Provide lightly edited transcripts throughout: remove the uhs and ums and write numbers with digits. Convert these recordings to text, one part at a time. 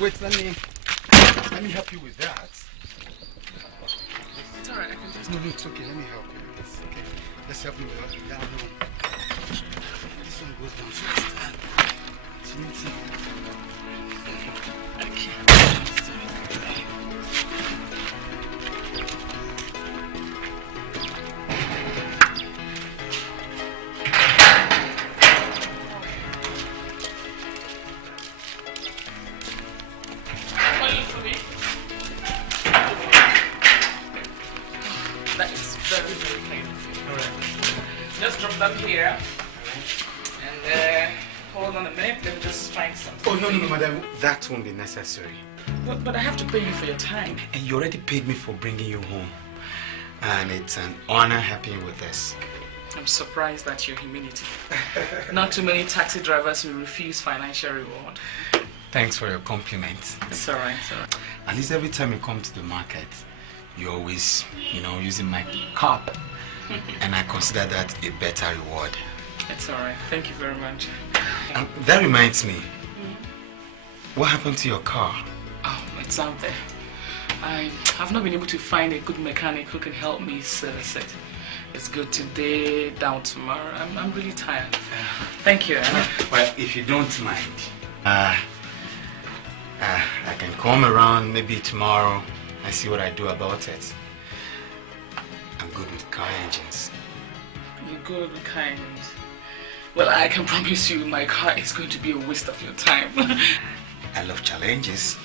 Wait, let me help you with that. It's alright, I can just... No, it's okay. Let me help you with this. Okay. Let's help me with that down one. This one goes down first. Okay. That is very, very kind of you. Alright. Just drop that here. And hold on a minute, let me just find something. Oh, no, madam. That won't be necessary. But I have to pay you for your time. And you already paid me for bringing you home. And it's an honor helping you with this. I'm surprised at your humility. Not too many taxi drivers will refuse financial reward. Thanks for your compliment. It's alright, it's alright. At least every time you come to the market, you're always, using my cup. And I consider that a better reward. It's alright. Thank you very much. That reminds me. What happened to your car? Oh, it's out there. I have not been able to find a good mechanic who can help me service it. It's good today, down tomorrow. I'm really tired. Thank you. Well, if you don't mind, I can come around maybe tomorrow and see what I do about it. I'm good with car engines. You're good with car engines. Well, I can promise you my car is going to be a waste of your time. I love challenges.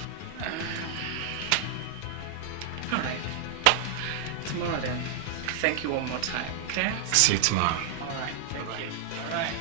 Alright. Tomorrow then. Thank you one more time, okay? See you tomorrow. Alright, thank you. Alright.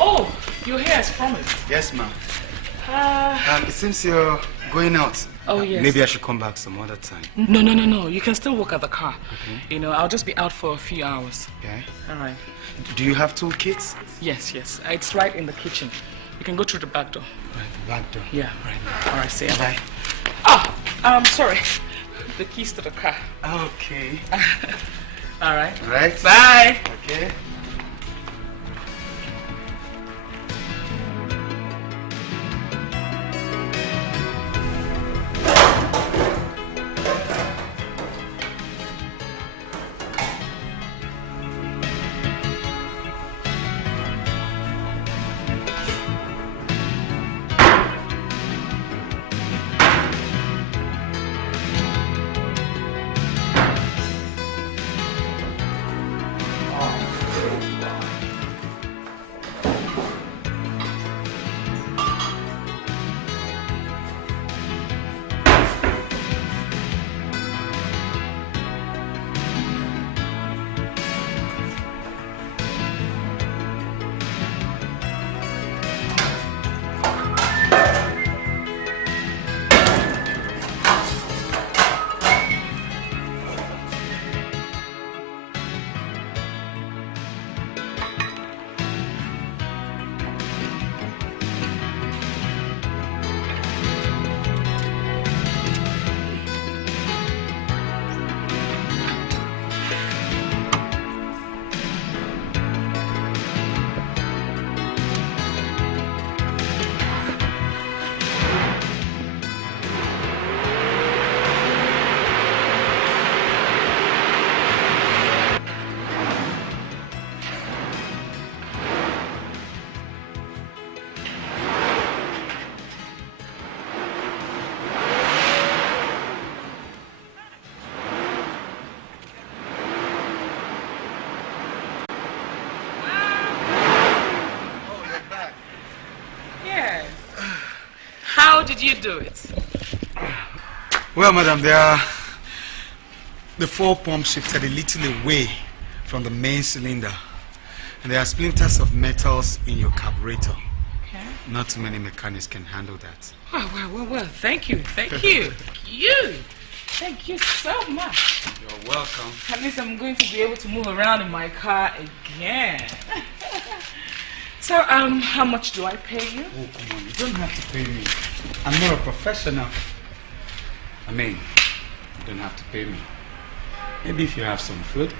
Oh, you're here as promised. Yes, ma'am. It seems you're going out. Oh, yes. Maybe I should come back some other time. No. You can still work at the car. Okay. I'll just be out for a few hours. Okay. All right. Do you have toolkits? Yes. It's right in the kitchen. You can go through the back door. Right, the back door. Yeah. Right. All right, see you. Bye. Oh, sorry. The keys to the car. Okay. All right. Right. Bye. Okay. would you do it? Well, madam, the four pumps shifted a little away from the main cylinder. And there are splinters of metals in your carburetor. Okay. Not too many mechanics can handle that. Well, thank you. Thank you so much. You're welcome. At least I'm going to be able to move around in my car again. So, how much do I pay you? Oh, come on, you don't have to pay me. I'm not a professional. I mean, you don't have to pay me. Maybe if you have some food.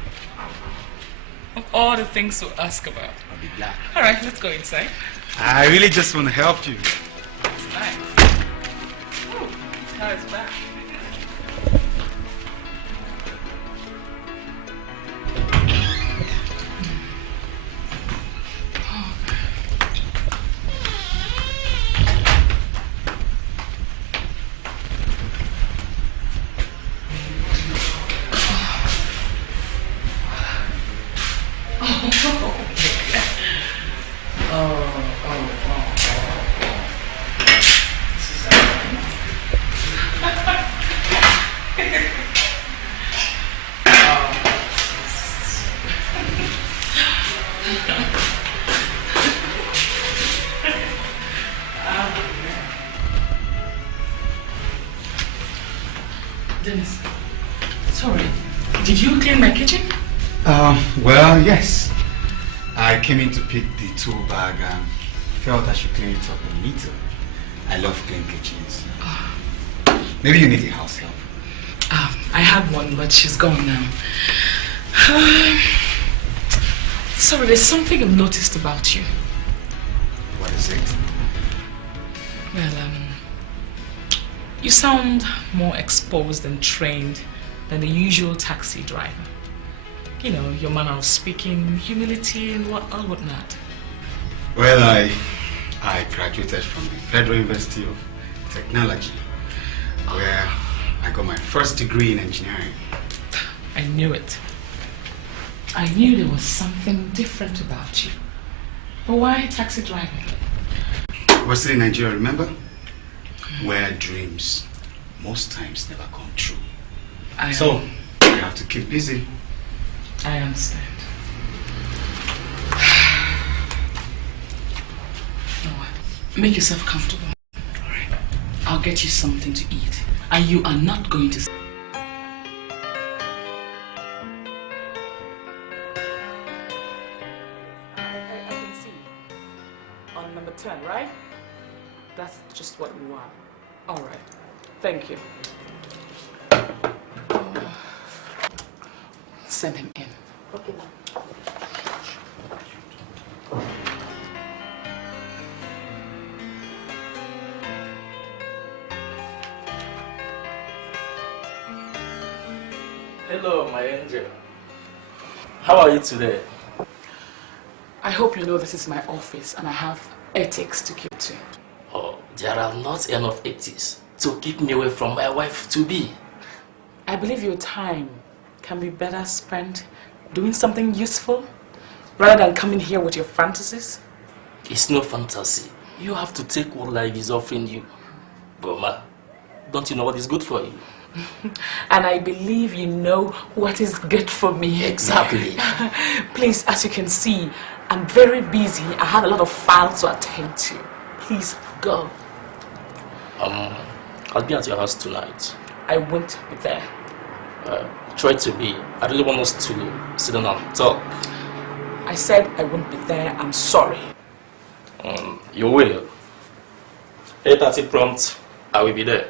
Of all the things to ask about. I'll be glad. All right, let's go inside. I really just want to help you. That's nice. Oh, this car is back. Dennis, sorry, did you clean my kitchen? Well, yes. I came in to pick the tool bag and felt I should clean it up a little. I love clean kitchens. Maybe you need a house help. I had one, but she's gone now. Sorry, there's something I've noticed about you. What is it? Well, you sound more exposed and trained than the usual taxi driver. You know, your manner of speaking, humility and whatnot. Well, I graduated from the Federal University of Technology, where I got my first degree in engineering. I knew it. I knew there was something different about you. But why taxi driving? We're still in Nigeria, remember? Where dreams most times never come true. So, you have to keep busy. I understand. You know what? Make yourself comfortable. Alright. I'll get you something to eat. And you are not going to... I can see. On number 10, right? That's just what we want. Alright. Thank you. Send him in. Okay, now. Hello, my angel. How are you today? I hope you know this is my office and I have ethics to keep to. Oh, there are not enough ethics to keep me away from my wife-to-be. I believe your time can be better spent doing something useful rather than coming here with your fantasies. It's no fantasy. You have to take what life is offering you. Boma, don't you know what is good for you? And I believe you know what is good for me. Exactly. Please, as you can see, I'm very busy. I have a lot of files to attend to. Please go. I'll be at your house tonight. I won't be there. Try to be. I really want us to sit down and talk. I said I won't be there. I'm sorry. You will. 8:30 prompt. I will be there.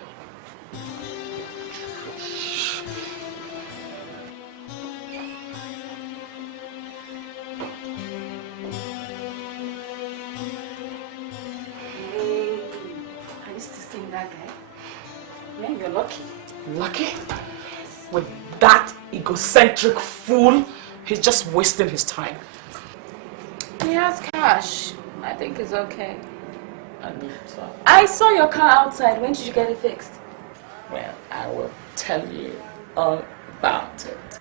I used to sing that guy. Man, you're lucky. Lucky? With that egocentric fool, he's just wasting his time. He has cash. I think it's okay. I need to. I saw your car outside. When did you get it fixed? Well, I will tell you all about it.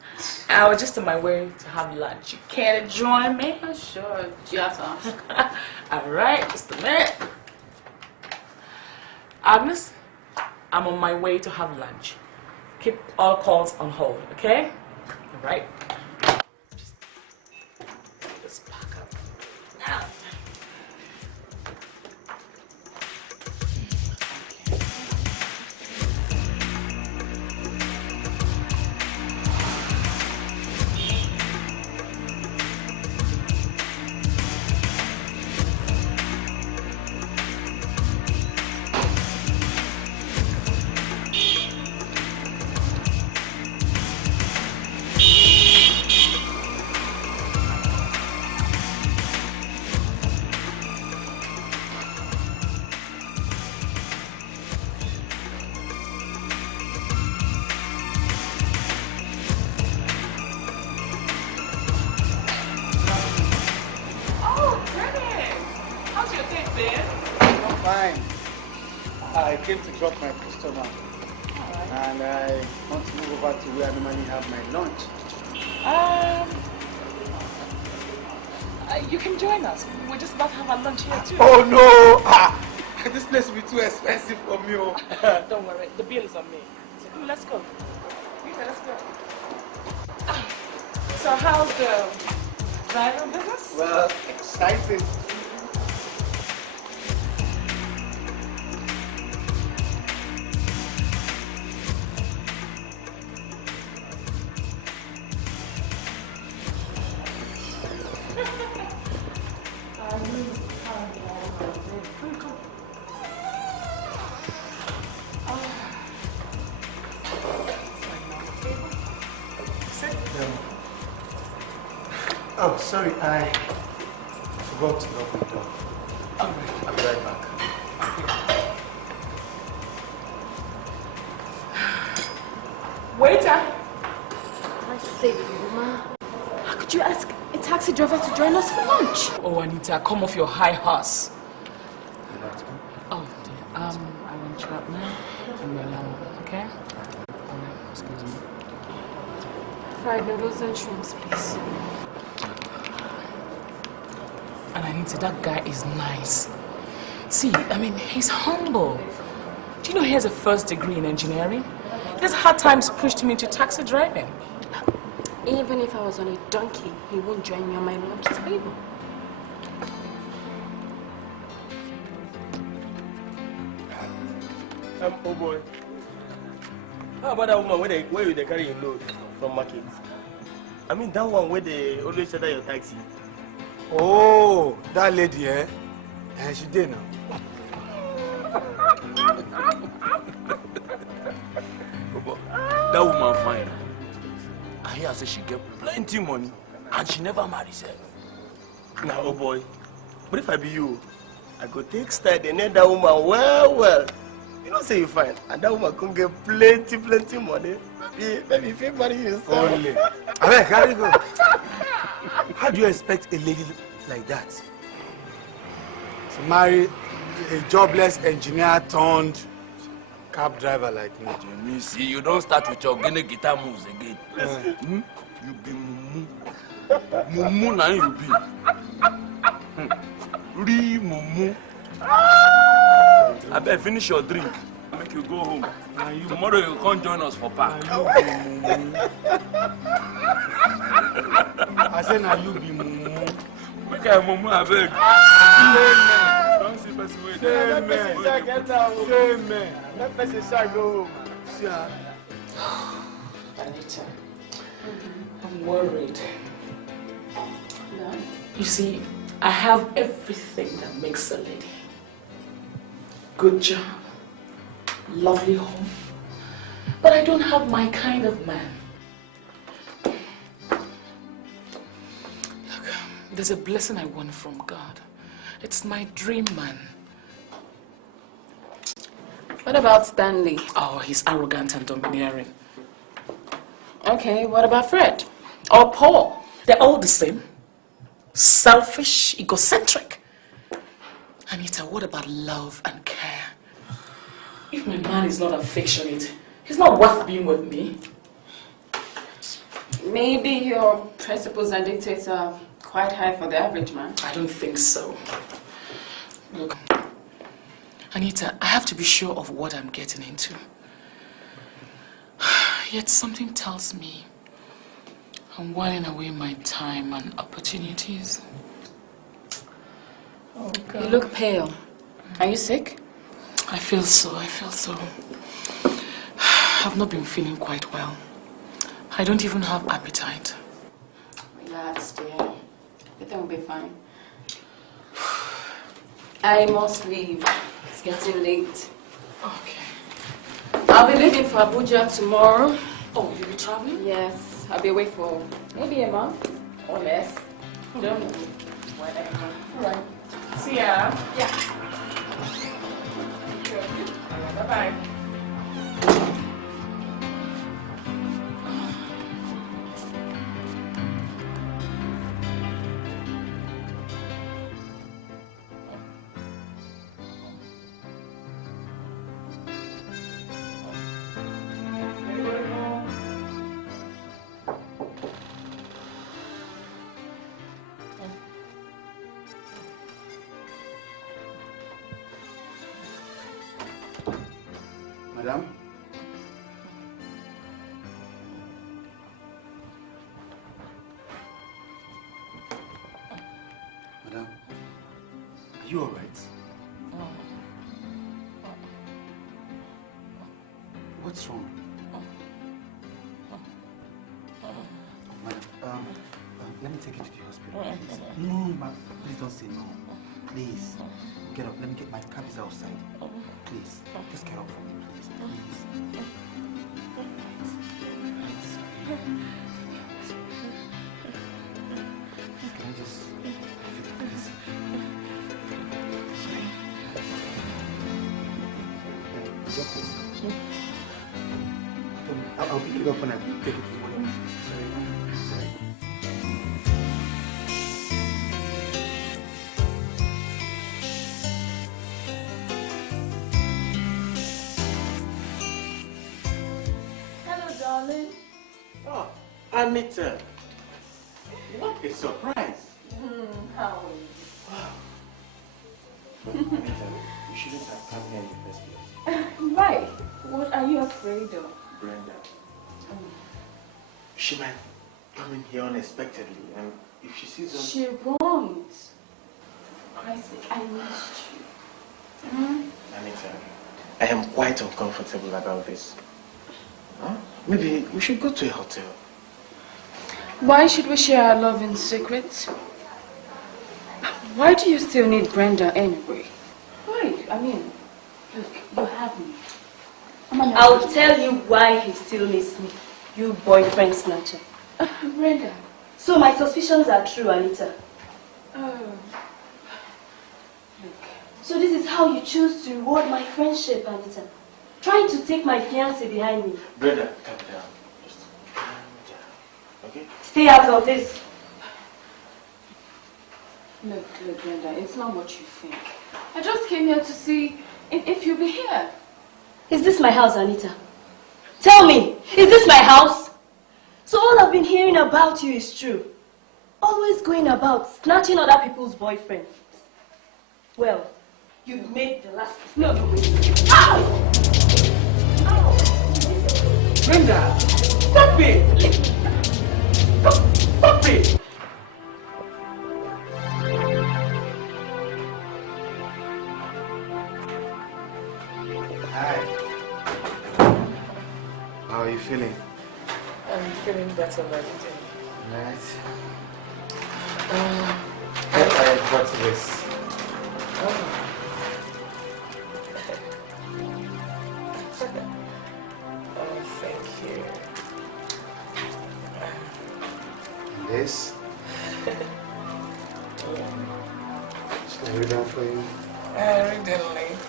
I was just on my way to have lunch. You care to join me? Oh, sure. Do you have to ask? All right, just a minute. Agnes, I'm on my way to have lunch. Keep all calls on hold, okay? All right. Just pack up. Now. Fine. I came to drop my customer. And I want to move over to where I normally have my lunch. You can join us. We're just about to have our lunch here too. Oh no! This place will be too expensive for me. Don't worry, the bill is on me. So come, let's go. Let's go. So how's the driving business? Well, exciting. Oh, sorry, I forgot to lock the door. I'll be right back. Waiter! I say, Buma, how could you ask a taxi driver to join us for lunch? Oh, Anita, come off your high horse. Oh, dear. I want you up now. And we'll okay? Alright, excuse me. Fried noodles and shrimps, please. And Anita, that guy is nice. See, I mean, he's humble. Do you know he has a first degree in engineering? He has hard times pushed him into taxi driving. Even if I was on a donkey, he won't join me on my lunch table. Oh boy. How about that woman where you carry your load from market? I mean that one where they always set your taxi. Oh, that lady, eh? She did now. That woman fine. I hear say she get plenty money and she never marries her. Now, oh boy. But if I be you, I go take style and net that woman well. You know say you fine, and that woman can get plenty money. Maybe if you marry yourself. Only. I mean, carry go. How do you expect a lady like that to marry a jobless engineer turned cab driver like me? You see, you don't start with your Guinea guitar moves again. You be mumu. Mumu now you be. Mumu. I better finish your drink. Make you go home. Tomorrow you can't join us for park. I said now you be mumu. Make a mumu I beg. Don't see person wait. Say man. That person shall go home. Anita, I'm worried. No? You see, I have everything that makes a lady. Good job, lovely home, but I don't have my kind of man. Look, there's a blessing I want from God. It's my dream man. What about Stanley? Oh, he's arrogant and domineering. Okay, what about Fred? Or Paul. They're all the same. Selfish, egocentric. Anita, what about love and care? If my man is not affectionate, he's not worth being with me. Maybe your principles and dictates are quite high for the average man. I don't think so. Look, Anita, I have to be sure of what I'm getting into. Yet something tells me I'm whiling away my time and opportunities. Oh, God. You look pale. Are you sick? I feel so. I've not been feeling quite well. I don't even have appetite. Relax, dear. Everything will be fine. I must leave. It's getting late. Okay. I'll be leaving for Abuja tomorrow. Oh, you'll be traveling? Yes, I'll be away for maybe a month or less. Don't know. Whatever. Alright. See ya. Yeah. Bye-bye. Madam? Madam, are you all right? What's wrong? Madam, let me take you to the hospital, please. No, ma'am, please don't say no. Please, get up. Let me get my cab is outside. Please, just get up for me, please. Please. Can I just... Please. Sorry. Doctors. I'll pick you up when I take it to the morning. Sorry. Hello, darling. Oh, Anita. What a surprise. How Anita, you shouldn't have come here in the first place. Why? What are you afraid of? Brenda. She might come in here unexpectedly, and if she sees us... She won't. I missed you. Anita, I am quite uncomfortable about this. Huh? Maybe we should go to a hotel. Why should we share our love in secret? Why do you still need Brenda anyway? Why? I mean, look, you have me. I'll tell you why he still needs me, you boyfriend snatcher. Brenda. So my suspicions are true, Anita. Oh. Look. So this is how you choose to reward my friendship, Anita. Trying to take my fiancé behind me. Brenda, calm down. Just calm down, okay? Stay out of this. Look, Brenda, it's not what you think. I just came here to see if you'll be here. Is this my house, Anita? Tell me, is this my house? So all I've been hearing about you is true. Always going about snatching other people's boyfriends. Well, you've made the last mistake. No. Ow! Ow! Brenda! Stop it! Stop it! Hi. How are you feeling? I'm feeling better by the day. Right. I got this. Oh. Oh, thank you. And this? Should I read that for you? I read it late.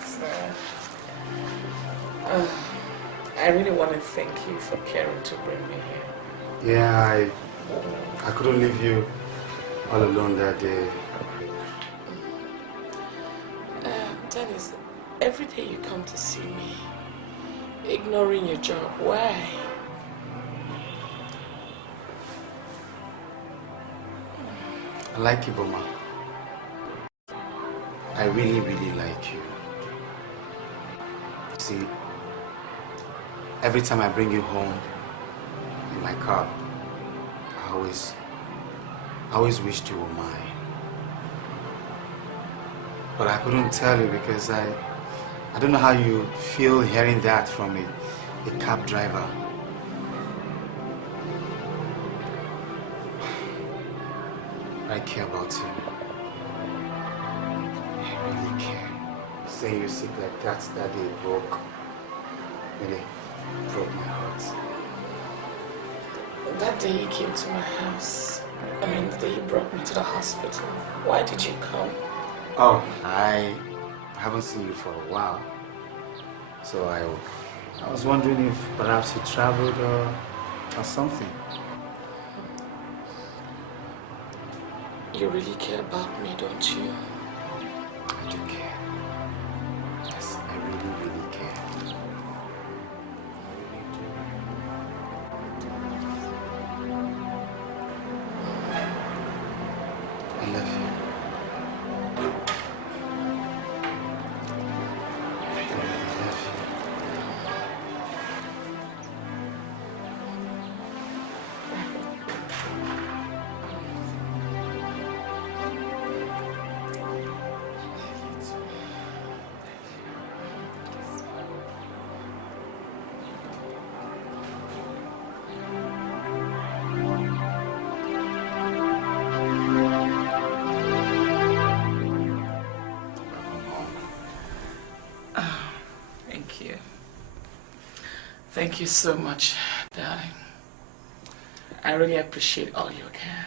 I really want to thank you for caring to bring me here. Yeah, I couldn't leave you all alone that day. Dennis, every day you come to see me, ignoring your job. Why? I like you, Boma. I really, really like you. see, every time I bring you home in my car, I always wished you were mine. But I couldn't tell you because I don't know how you feel hearing that from a cab driver. I care about you. I really care. Saying you're sick like that day really broke my heart. That day you came to my house, I mean the day you brought me to the hospital, why did you come? Oh, I haven't seen you for a while. So I was wondering if perhaps you traveled or something. You really care about me, don't you? I do care. Yes, I really, really care. I love you. Thank you so much, darling. I really appreciate all your care.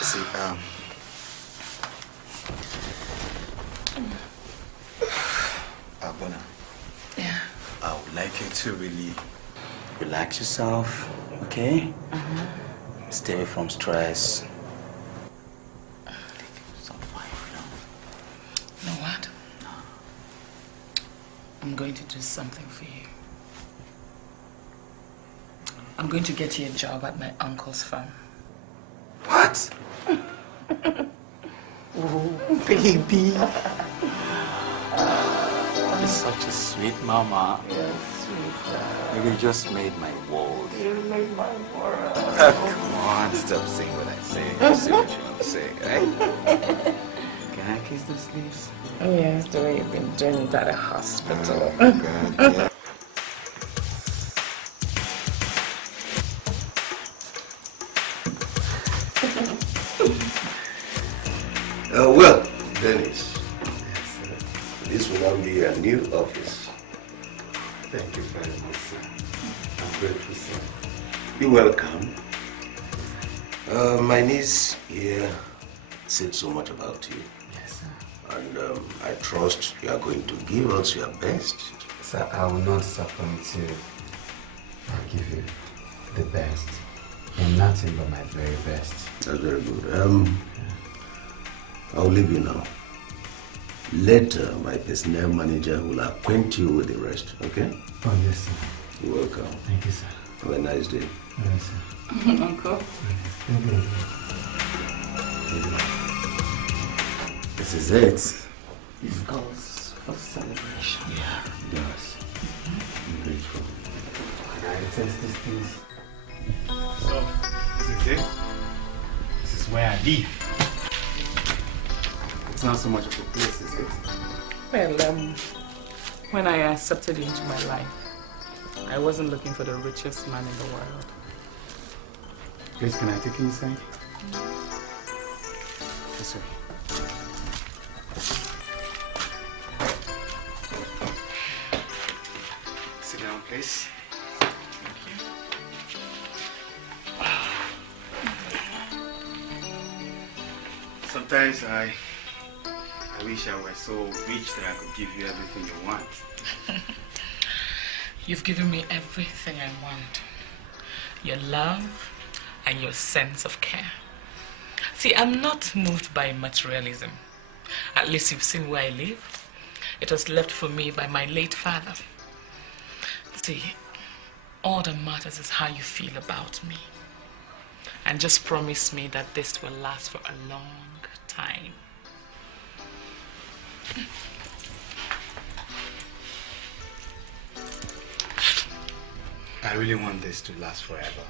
See, Boma. Yeah. I would like you to really relax yourself, okay? Stay away from stress. You know what? I'm going to do something for you. I'm going to get you a job at my uncle's farm. What? Oh, baby. You're such a sweet mama. Yes, sweet. You just made my world. You made my world. Come on, stop saying what I say. You say what you want to say, right? Can I kiss those lips? Yes, the way you've been doing it at a hospital. Oh, God, yeah. Well, Dennis, this will now be a new office. Thank you very much, sir. I'm grateful, sir. You're welcome. My niece here said so much about you. Yes, sir. And I trust you are going to give us your best. Sir, I will not disappoint you. I'll give you the best. And nothing but my very best. That's very good. I'll leave you now. Later, my personnel manager will acquaint you with the rest, okay? Oh, yes, sir. You're welcome. Thank you, sir. Have a nice day. Yes, sir. Uncle. This is it. This calls for celebration. Yeah, it does. I'm grateful. Can I taste these things? So, this is it. This is where I live. It's not so much of a place, is it? Well, when I accepted you into my life, I wasn't looking for the richest man in the world. Please, can I take you inside? This way. Sit down, please. Sometimes I wish I were so rich that I could give you everything you want. You've given me everything I want. Your love and your sense of care. See, I'm not moved by materialism. At least you've seen where I live. It was left for me by my late father. See, all that matters is how you feel about me. And just promise me that this will last for a long time. time. I really want this to last forever.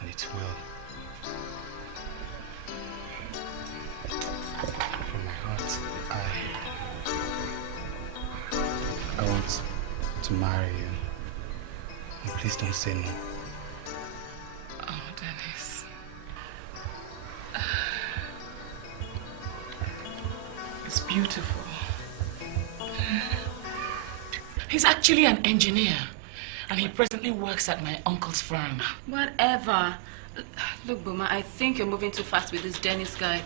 And it will. From my heart, I want to marry you. And please don't say no. Oh, Dennis. It's beautiful. He's actually an engineer, and he presently works at my uncle's firm. Whatever. Look, Buma, I think you're moving too fast with this Dennis guy.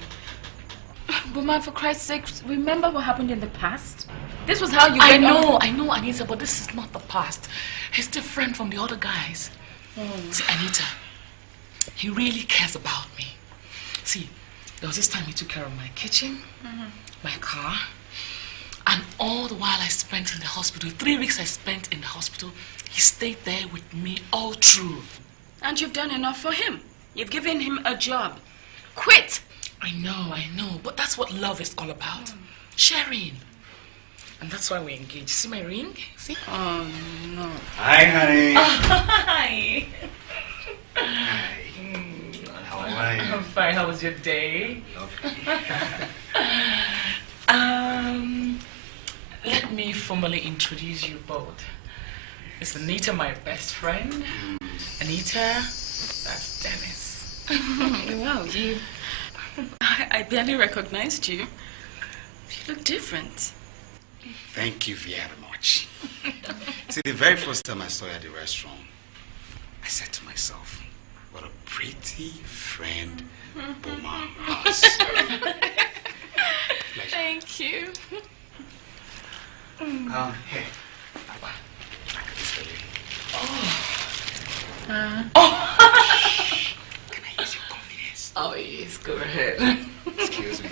Buma, for Christ's sake, remember what happened in the past? This was how you I went know, on. Anita, but this is not the past. He's different from the other guys. See, Anita, he really cares about me. See, there was this time he took care of my kitchen, my car, and all the while I spent in the hospital, 3 weeks I spent in the hospital, he stayed there with me all through. And you've done enough for him. You've given him a job. Quit! I know, but that's what love is all about. Sharing. And that's why we're engaged. See my ring? See? Oh, no. Hi, honey. Hi. Hi. How are you? I'm fine. How was your day? Lovely. Let me formally introduce you both. It's Anita, my best friend. Anita, that's Dennis. Wow, you... I barely recognized you. You look different. Thank you very much. See, the very first time I saw you at the restaurant, I said to myself, what a pretty friend Boma has. Thank you. Hey. Look at this lady. Can I use your confidence? Oh, yes, go ahead. Excuse me.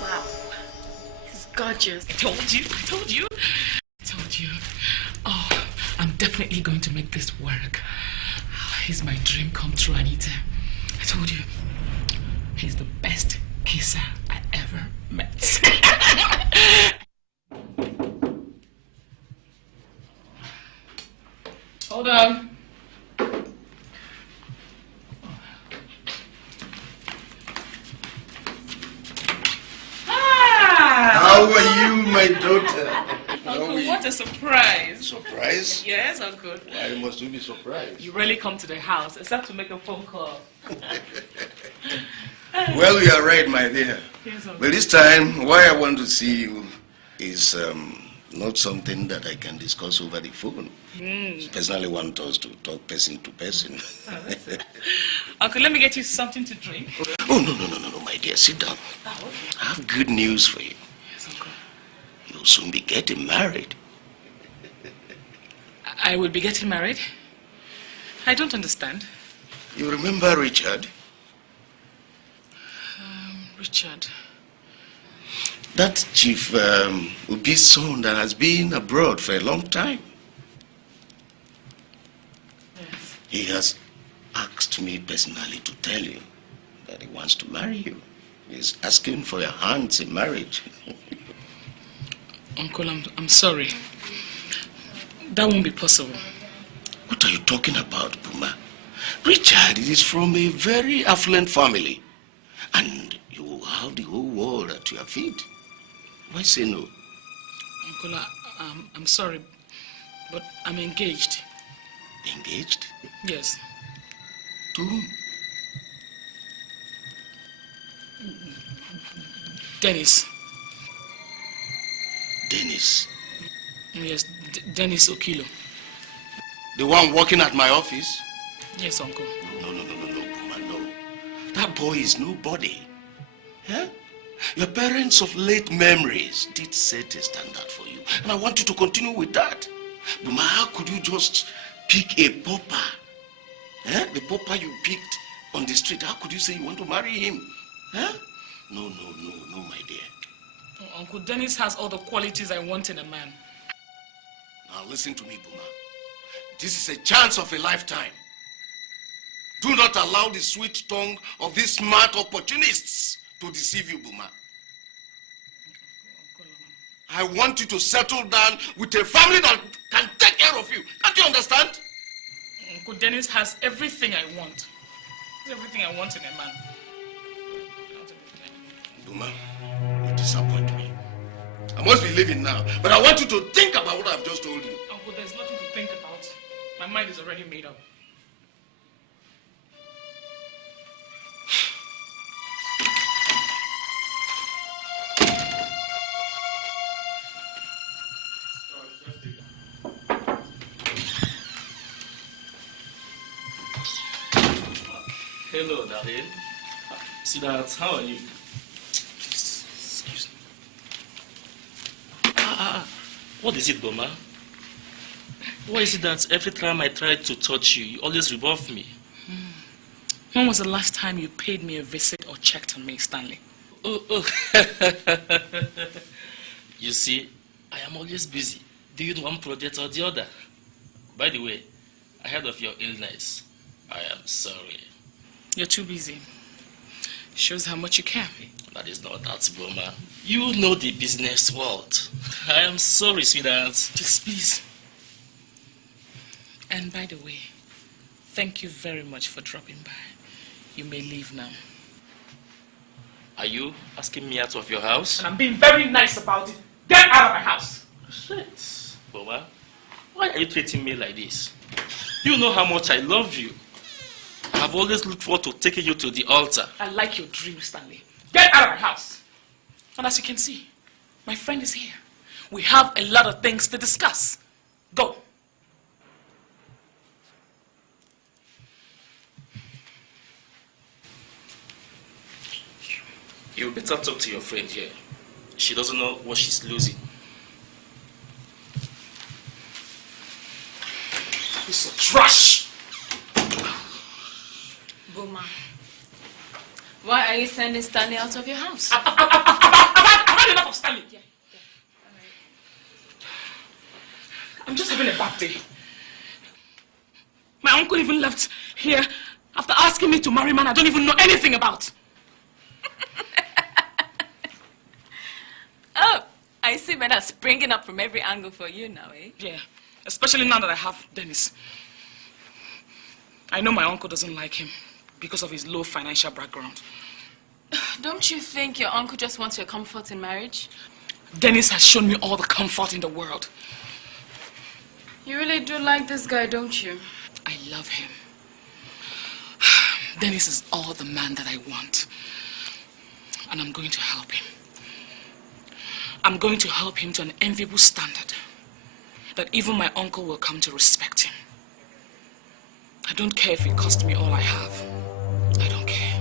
Wow. He's gorgeous. I told you. Oh, I'm definitely going to make this work. He's my dream come true, Anita. I told you. He's the best kisser I ever met. Hold on. How are you, my daughter? Uncle, what a surprise. Surprise? Yes, Uncle. Why must you be surprised? You rarely come to the house except to make a phone call. Well, you are right, my dear. Yes, Uncle. But this time, why I want to see you is not something that I can discuss over the phone. I personally want us to talk person to person. Oh, that's it. Uncle, let me get you something to drink. Oh, no, my dear. Sit down. Oh, okay. I have good news for you. Yes, Uncle. You'll soon be getting married. I will be getting married? I don't understand. You remember Richard? Richard. That Chief Obi's son that has been abroad for a long time. Yes. He has asked me personally to tell you that he wants to marry you. He's asking for your hands in marriage. Uncle, I'm sorry. That won't be possible. What are you talking about, Buma? Richard is from a very affluent family. And you have the whole world at your feet. Why say no? Uncle, I'm sorry, but I'm engaged. Engaged? Yes. To whom? Dennis. Dennis. Yes, Dennis Okilo. The one working at my office? Yes, Uncle. No, Buma, no. That boy is nobody. Huh? Your parents of late memories did set a standard for you. And I want you to continue with that. Buma, how could you just pick a pauper? Huh? The pauper you picked on the street, how could you say you want to marry him? Huh? No, my dear. Oh, Uncle, Dennis has all the qualities I want in a man. Now listen to me, Buma. This is a chance of a lifetime. Do not allow the sweet tongue of these smart opportunists to deceive you, Buma. I want you to settle down with a family that can take care of you. Can't you understand? Uncle Dennis has everything I want. Everything I want in a man. Buma, you disappoint me. I must be leaving now, but I want you to think about what I've just told you. Uncle, there's nothing to think about. My mind is already made up. Hello, darling. Sweetheart, how are you? Excuse me. What is it, Boma? Why is it that every time I try to touch you, you always rebuff me? When was the last time you paid me a visit or checked on me, Stanley? Oh. You see, I am always busy doing one project or the other. By the way, I heard of your illness. I am sorry. You're too busy. Shows how much you care. That is not that, Boma. You know the business world. I am sorry, sweetheart. Just please. And by the way, thank you very much for dropping by. You may leave now. Are you asking me out of your house? And I'm being very nice about it. Get out of my house! Shit. Boma, why are you treating me like this? You know how much I love you. I've always looked forward to taking you to the altar. I like your dream, Stanley. Get out of my house! And as you can see, my friend is here. We have a lot of things to discuss. Go. You better talk to your friend here. She doesn't know what she's losing. Piece of trash! Boma, why are you sending Stanley out of your house? I've had enough of Stanley. Yeah. I'm just having a bad day. My uncle even left here after asking me to marry a man I don't even know anything about. Oh, I see men are springing up from every angle for you now, eh? Yeah, especially now that I have Dennis. I know my uncle doesn't like him because of his low financial background. Don't you think your uncle just wants your comfort in marriage? Dennis has shown me all the comfort in the world. You really do like this guy, don't you? I love him. Dennis is all the man that I want. And I'm going to help him. I'm going to help him to an enviable standard that even my uncle will come to respect him. I don't care if it costs me all I have. I don't care.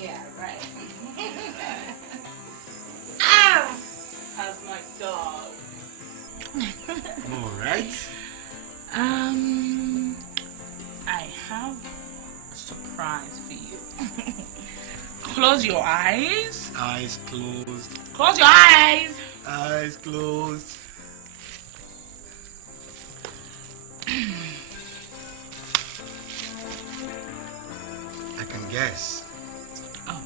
Yeah, right. How's my dog? All right. I have a surprise for you. Close your eyes. Eyes closed. Close your eyes. Eyes closed. I can guess. Oh.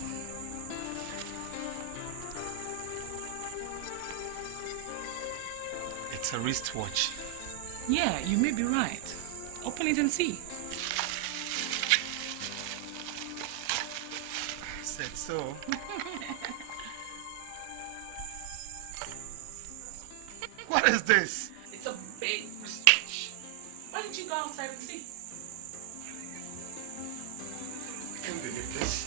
It's a wristwatch. Yeah, you may be right. Open it and see. I said so. What is this? It's a big wristwatch. Why didn't you go outside and see? I can't believe this.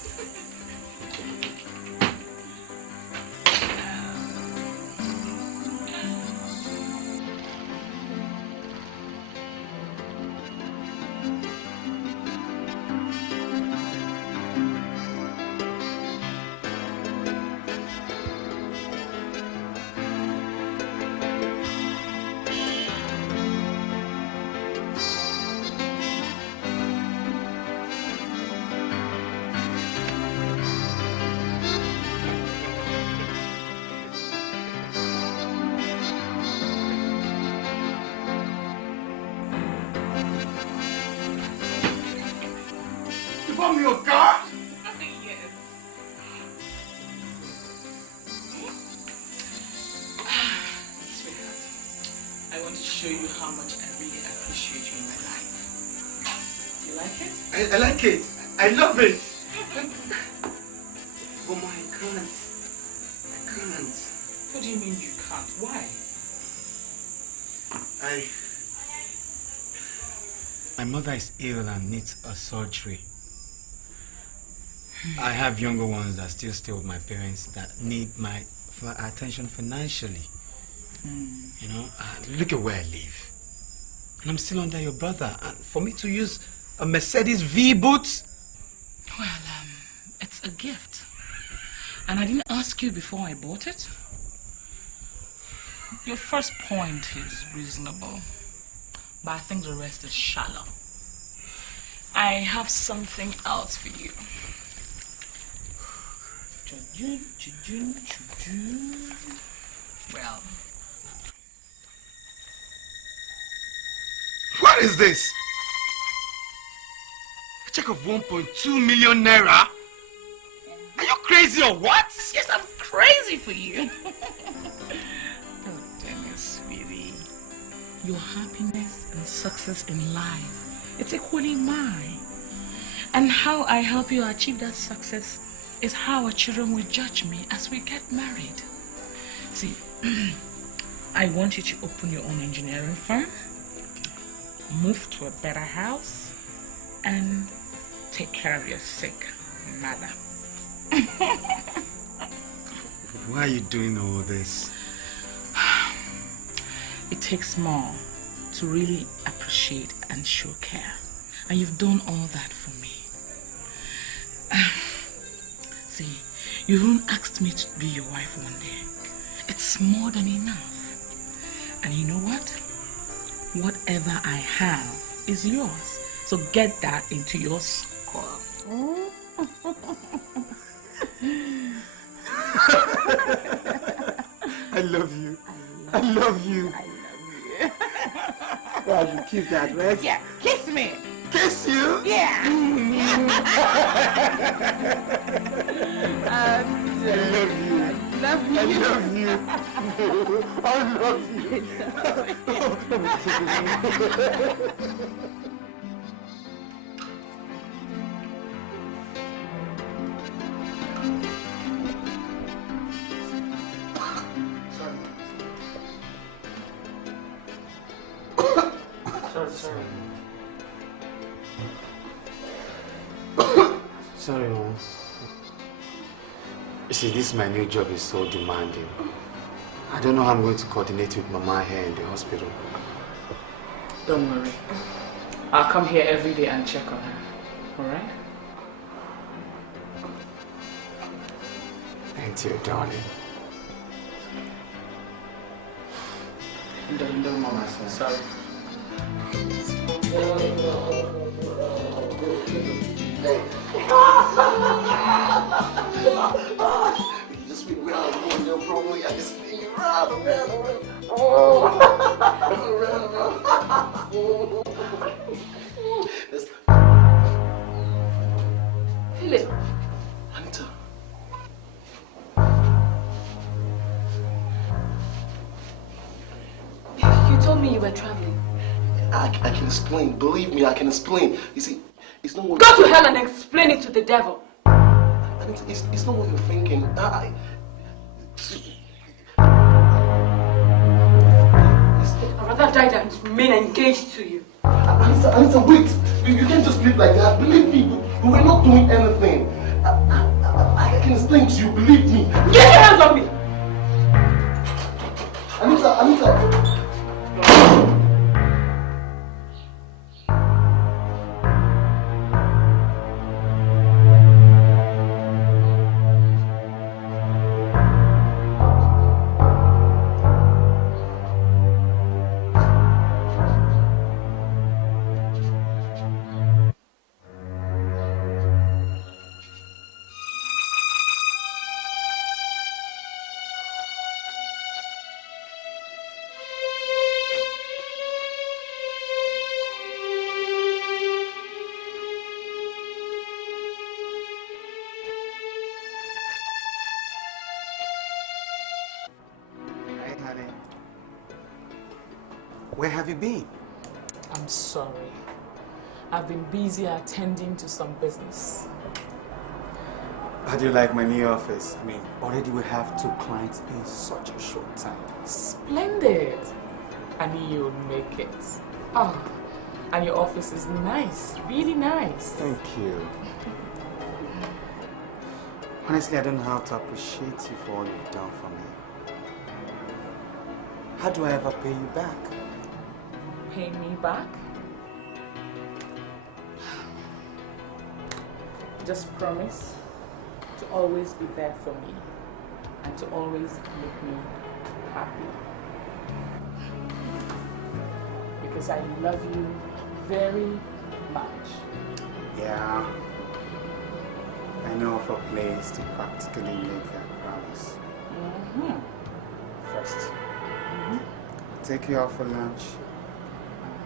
show you how much I really appreciate you in my life. You like it? I like it. I love it. Boma, I can't. I can't. What do you mean you can't? Why? My mother is ill and needs a surgery. I have younger ones that still stay with my parents that need my attention financially. You know, look at where I live. And I'm still under your brother. And for me to use a Mercedes V-boot? Well, it's a gift. And I didn't ask you before I bought it. Your first point is reasonable, but I think the rest is shallow. I have something else for you. Well, What is this? A check of 1.2 million naira? Are you crazy or what? yes, I'm crazy for you. Oh, Dennis, sweetie. Your happiness and success in life, it's equally mine. And how I help you achieve that success is how our children will judge me as we get married. See, I want you to open your own engineering firm, move to a better house, and take care of your sick mother. Why are you doing all this? It takes more to really appreciate and show care. And you've done all that for me. See, you even asked me to be your wife one day. It's more than enough. And you know what? Whatever I have is yours. So get that into your score. I love you. I love you. I love you. God, you kiss that, right? Yeah, kiss me. Kiss you? Yeah. I love you. I love you. I love you. I love you. Sorry, Mom. You see, this my new job is so demanding. I don't know how I'm going to coordinate with Mama here in the hospital. Don't worry. I'll come here every day and check on her. Alright? Thank you, darling. Don't Mama, sorry. You just be around one little probably I just spin you around. Philip. Anita. You told me you were traveling. I can explain. Believe me, I can explain. You see, it's not what Go to hell and explain it to the devil. Anita, it's not what you're thinking. I'd rather die than remain engaged to you. Anita, wait. You can't just live like that. Believe me, we were not doing anything. I can explain to you. Believe me. Get your hands on me! Anita. where have you been? I'm sorry. I've been busy attending to some business. How do you like my new office? I mean, already we have 2 clients in such a short time. Splendid. And you'll make it. Oh, and your office is nice, really nice. Thank you. Honestly, I don't know how to appreciate you for all you've done for me. How do I ever pay you back? Pay me back? Just promise to always be there for me and to always make me happy. Because I love you very much. Yeah. I know of a place to practically make that promise. First, take you out for lunch.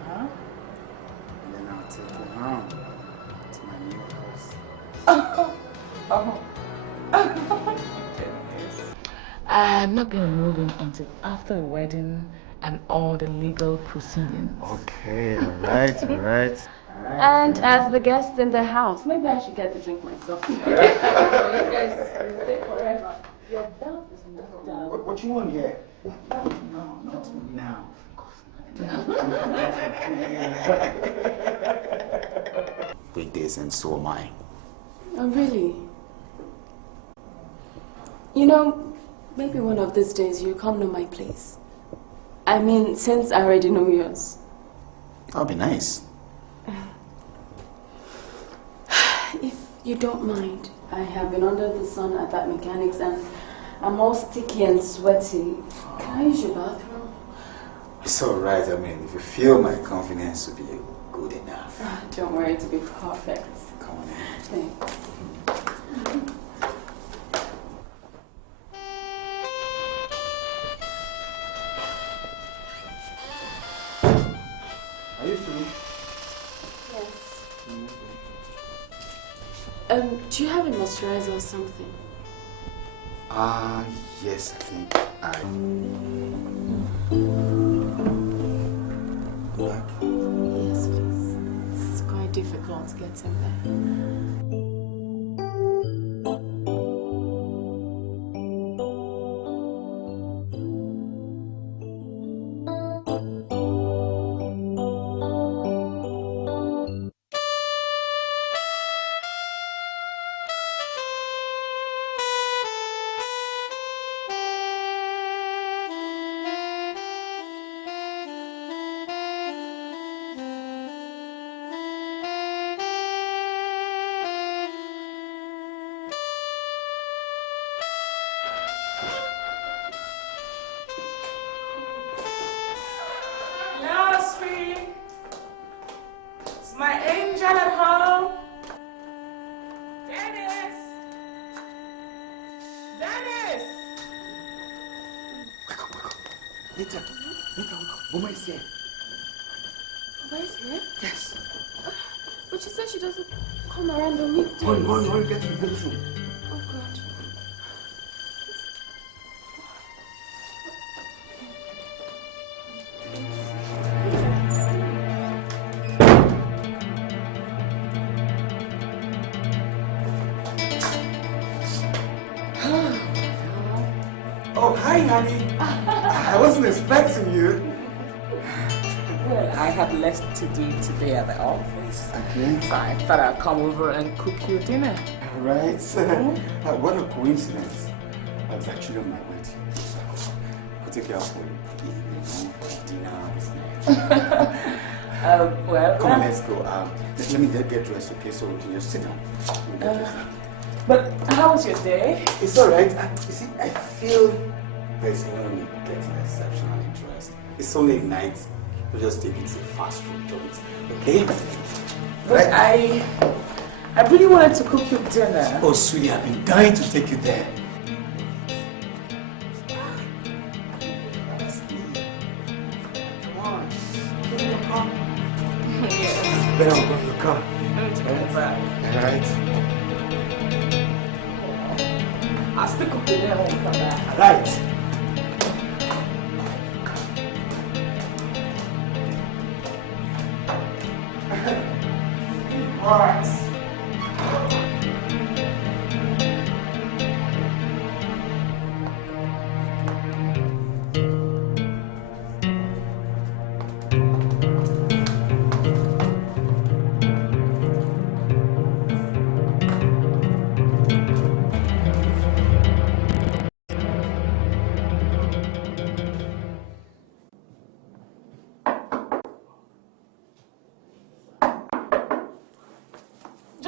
And then I'll take you home to my new house. I'm not going to move in until after the wedding and all the legal proceedings. Okay, alright. And as the guest in the house, maybe I should get the drink myself. You guys stay forever. Your belt is not down. What you want here? No, not now. Weekdays and so am I. Oh, really? You know, maybe one of these days you come to my place. I mean, since I already know yours. That'll be nice. If you don't mind, I have been under the sun at that mechanics and I'm all sticky and sweaty. Can I use your bathroom? It's alright, I mean, if you feel my confidence will be good enough. Don't worry, to be perfect. Come on in. Thanks. Are you free? Yes. Do you have a moisturizer or something? Yes, I think Black? Yes, please. It's quite difficult to get in there. Boma is here. Boma is here? Yes. But she said she doesn't come around on weekdays. Hurry, get to the village room. Oh, God. Oh, hi, honey. I wasn't expecting you. Well, I had less to do today at the office. Okay. So I thought I'd come over and cook you dinner. All right. What a coincidence. I was actually on my way to you. So I'll take you out for dinner this night. Well... Come on, let's go. Let me get dressed, okay? So we can just sit down. But how was your day? It's all right. You see, I feel there's no need getting exceptionally dressed. It's only night. We'll just take it to fast food joints, okay? But I really wanted to cook you dinner. Oh, sweetie, I've been dying to take you there. Come on. Yes. Better open your car. All right. I'll still cook you dinner when we come back. All right.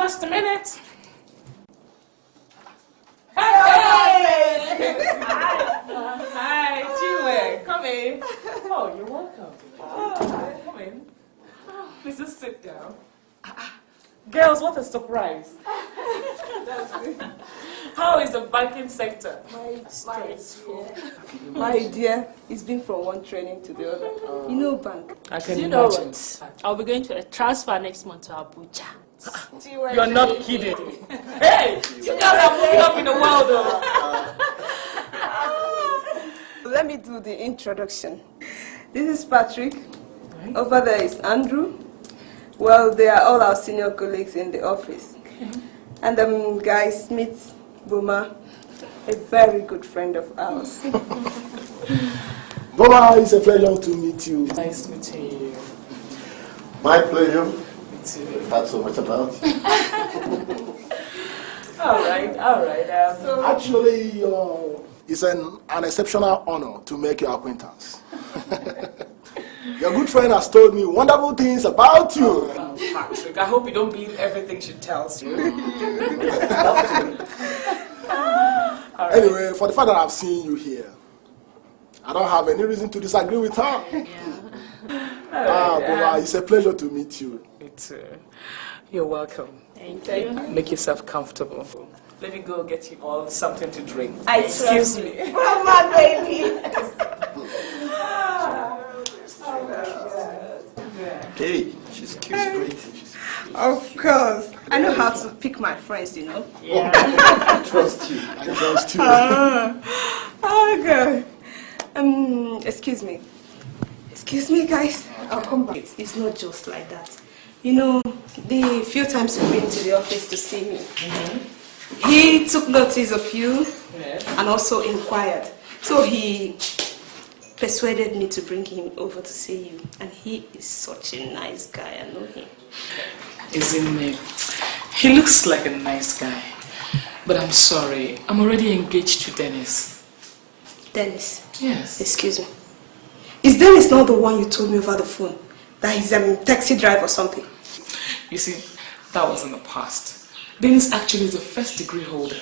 Just a minute. Hey! Hi, Jiwe. Come in. Oh, you're welcome. Come in. Please just sit down. Girls, what a surprise. That's good. How is the banking sector? My dear, it's been from one training to the other. You know bank. I can You know imagine. what? I'll be going to a transfer next month to Abuja. You're not kidding. Hey, you guys are moving up in the world, though. Let me do the introduction. This is Patrick. Over there is Andrew. Well, they are all our senior colleagues in the office. Okay. And guys, meet Buma, a very good friend of ours. Boma, it's a pleasure to meet you. Nice meeting you. My pleasure. Me too. We've had so much about. All right. Actually, it's an exceptional honor to make your acquaintance. Your good friend has told me wonderful things about you. Oh, Patrick, I hope you don't believe everything she tells you. Anyway, for the fact that I've seen you here, I don't have any reason to disagree with her. Boma, it's a pleasure to meet you. Me too. You're welcome. Thank you. Make yourself comfortable. Let me go get you all something to drink. Excuse me. Oh, my baby. Hey, she's cute, pretty. Of course. I know how to pick my friends, you know. Yeah. I trust you. Okay. Excuse me. Excuse me, guys. I'll come back. It's not just like that. You know, the few times you've been to the office to see me, he took notice of you and also inquired. So he persuaded me to bring him over to see you. And he is such a nice guy. I know him. Isn't it? He looks like a nice guy. But I'm sorry, I'm already engaged to Dennis. Dennis? Yes. Excuse me. Is Dennis not the one you told me over the phone? That he's a taxi driver or something? You see, that was in the past. Dennis actually is a first degree holder.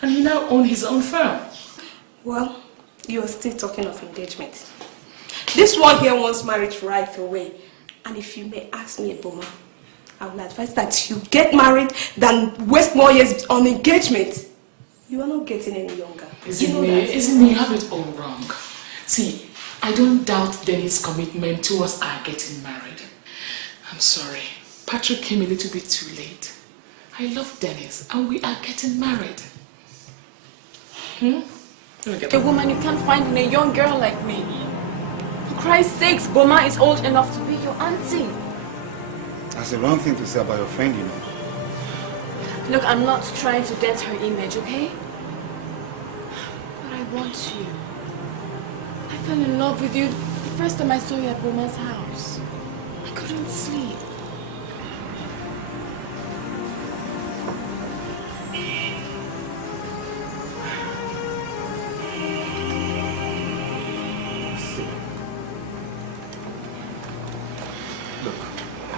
And he now owns his own firm. Well, you are still talking of engagement. This one here wants marriage right away. And if you may ask me, Boma, I would advise that you get married than waste more years on engagement. You are not getting any younger. Isn't me? You have it all wrong. See, I don't doubt Dennis' commitment towards our getting married. I'm sorry. Patrick came a little bit too late. I love Dennis and we are getting married. A woman you can't find in a young girl like me. For Christ's sakes, Boma is old enough to be your auntie. That's the wrong thing to say about your friend, you know. Look, I'm not trying to dent her image, okay? But I want you. I fell in love with you the first time I saw you at Boma's house. I couldn't sleep.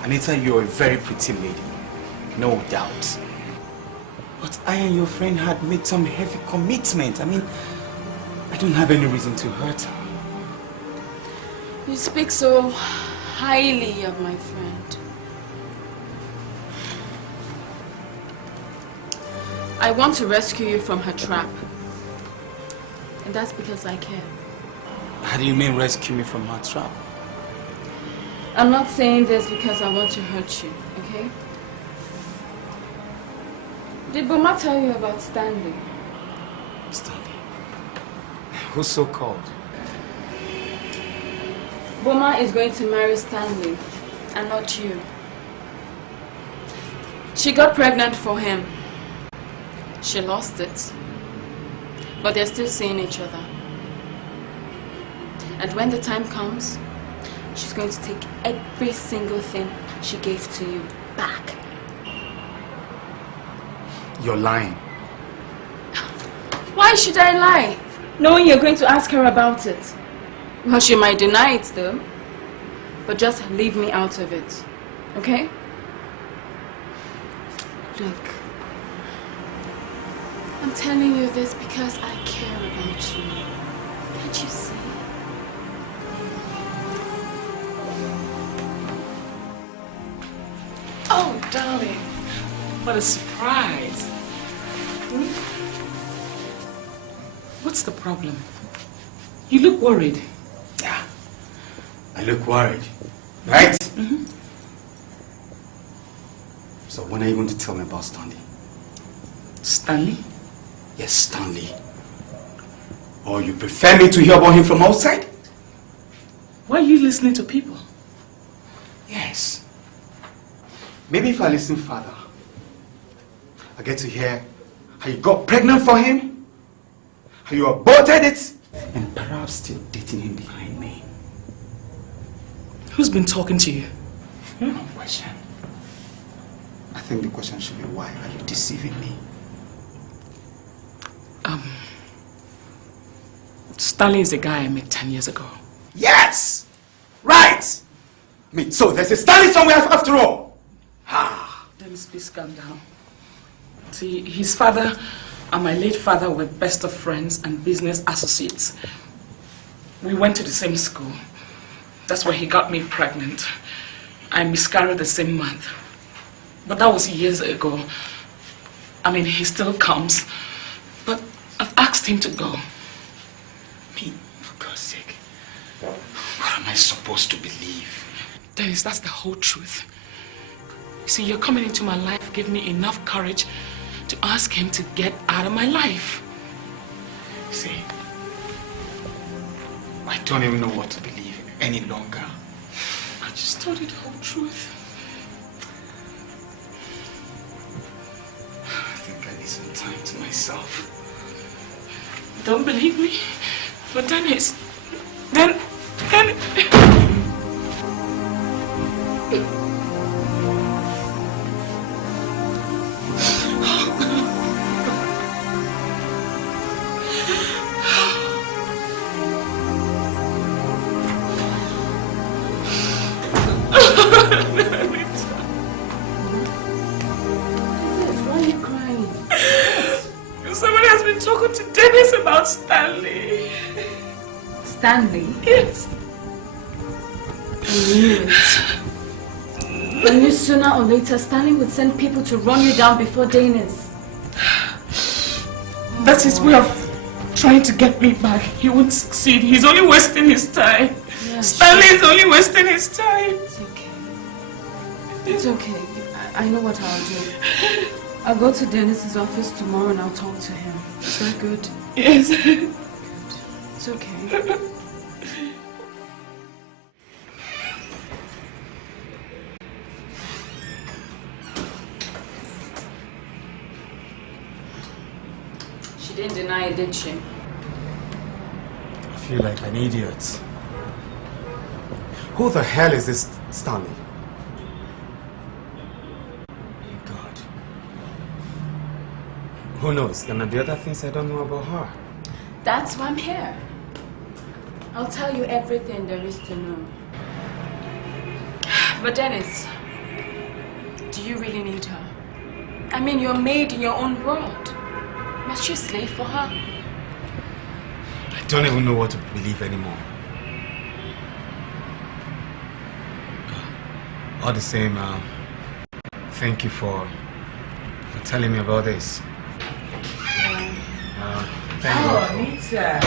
Anita, you're a very pretty lady, no doubt. But I and your friend had made some heavy commitment. I mean, I don't have any reason to hurt her. You speak so highly of my friend. I want to rescue you from her trap. And that's because I care. How do you mean rescue me from her trap? I'm not saying this because I want to hurt you, okay? Did Boma tell you about Stanley? Stanley? Who's so called? Boma is going to marry Stanley, and not you. She got pregnant for him. She lost it. But they're still seeing each other. And when the time comes, she's going to take every single thing she gave to you back. You're lying. Why should I lie? Knowing you're going to ask her about it. Well, she might deny it though. But just leave me out of it. Okay? Look, I'm telling you this because I care about you. Can't you see? Oh, darling. What a surprise. What's the problem? You look worried. Yeah, I look worried, right? So when are you going to tell me about Stanley? Stanley? Yes, Stanley. Or you prefer me to hear about him from outside? Why are you listening to people? Yes. Maybe if I listen further, I get to hear how you got pregnant for him, how you aborted it, and perhaps still dating him behind me. Who's been talking to you? No question. I think the question should be, why are you deceiving me? Stanley is the guy I met 10 years ago. Yes! Right! So there's a Stanley somewhere after all. Dennis, please calm down. See, his father and my late father were best of friends and business associates. We went to the same school. That's where he got me pregnant. I miscarried the same month. But that was years ago. I mean, he still comes. But I've asked him to go. For God's sake. What am I supposed to believe? Dennis, that's the whole truth. You see, you're coming into my life gave me enough courage to ask him to get out of my life. See, I don't even know what to believe any longer. I just told you the whole truth. I think I need some time to myself. Don't believe me? But Dennis, then... Somebody has been talking to Dennis about Stanley. Stanley? Yes. I knew it. I knew sooner or later Stanley would send people to run you down before Dennis. That's his way of trying to get me back. He won't succeed. He's only wasting his time. Yeah, Stanley is only wasting his time. It's okay. It's okay. I know what I'll do. I'll go to Dennis's office tomorrow and I'll talk to him. Is that good? Yes. Good. It's okay. She didn't deny it, did she? I feel like an idiot. Who the hell is this Stanley? God. Who knows? There may be other things I don't know about her. That's why I'm here. I'll tell you everything there is to know. But Dennis, do you really need her? I mean, you're made in your own world. Must you slave for her? I don't even know what to believe anymore. All the same, thank you for telling me about this. Thank you. Anita.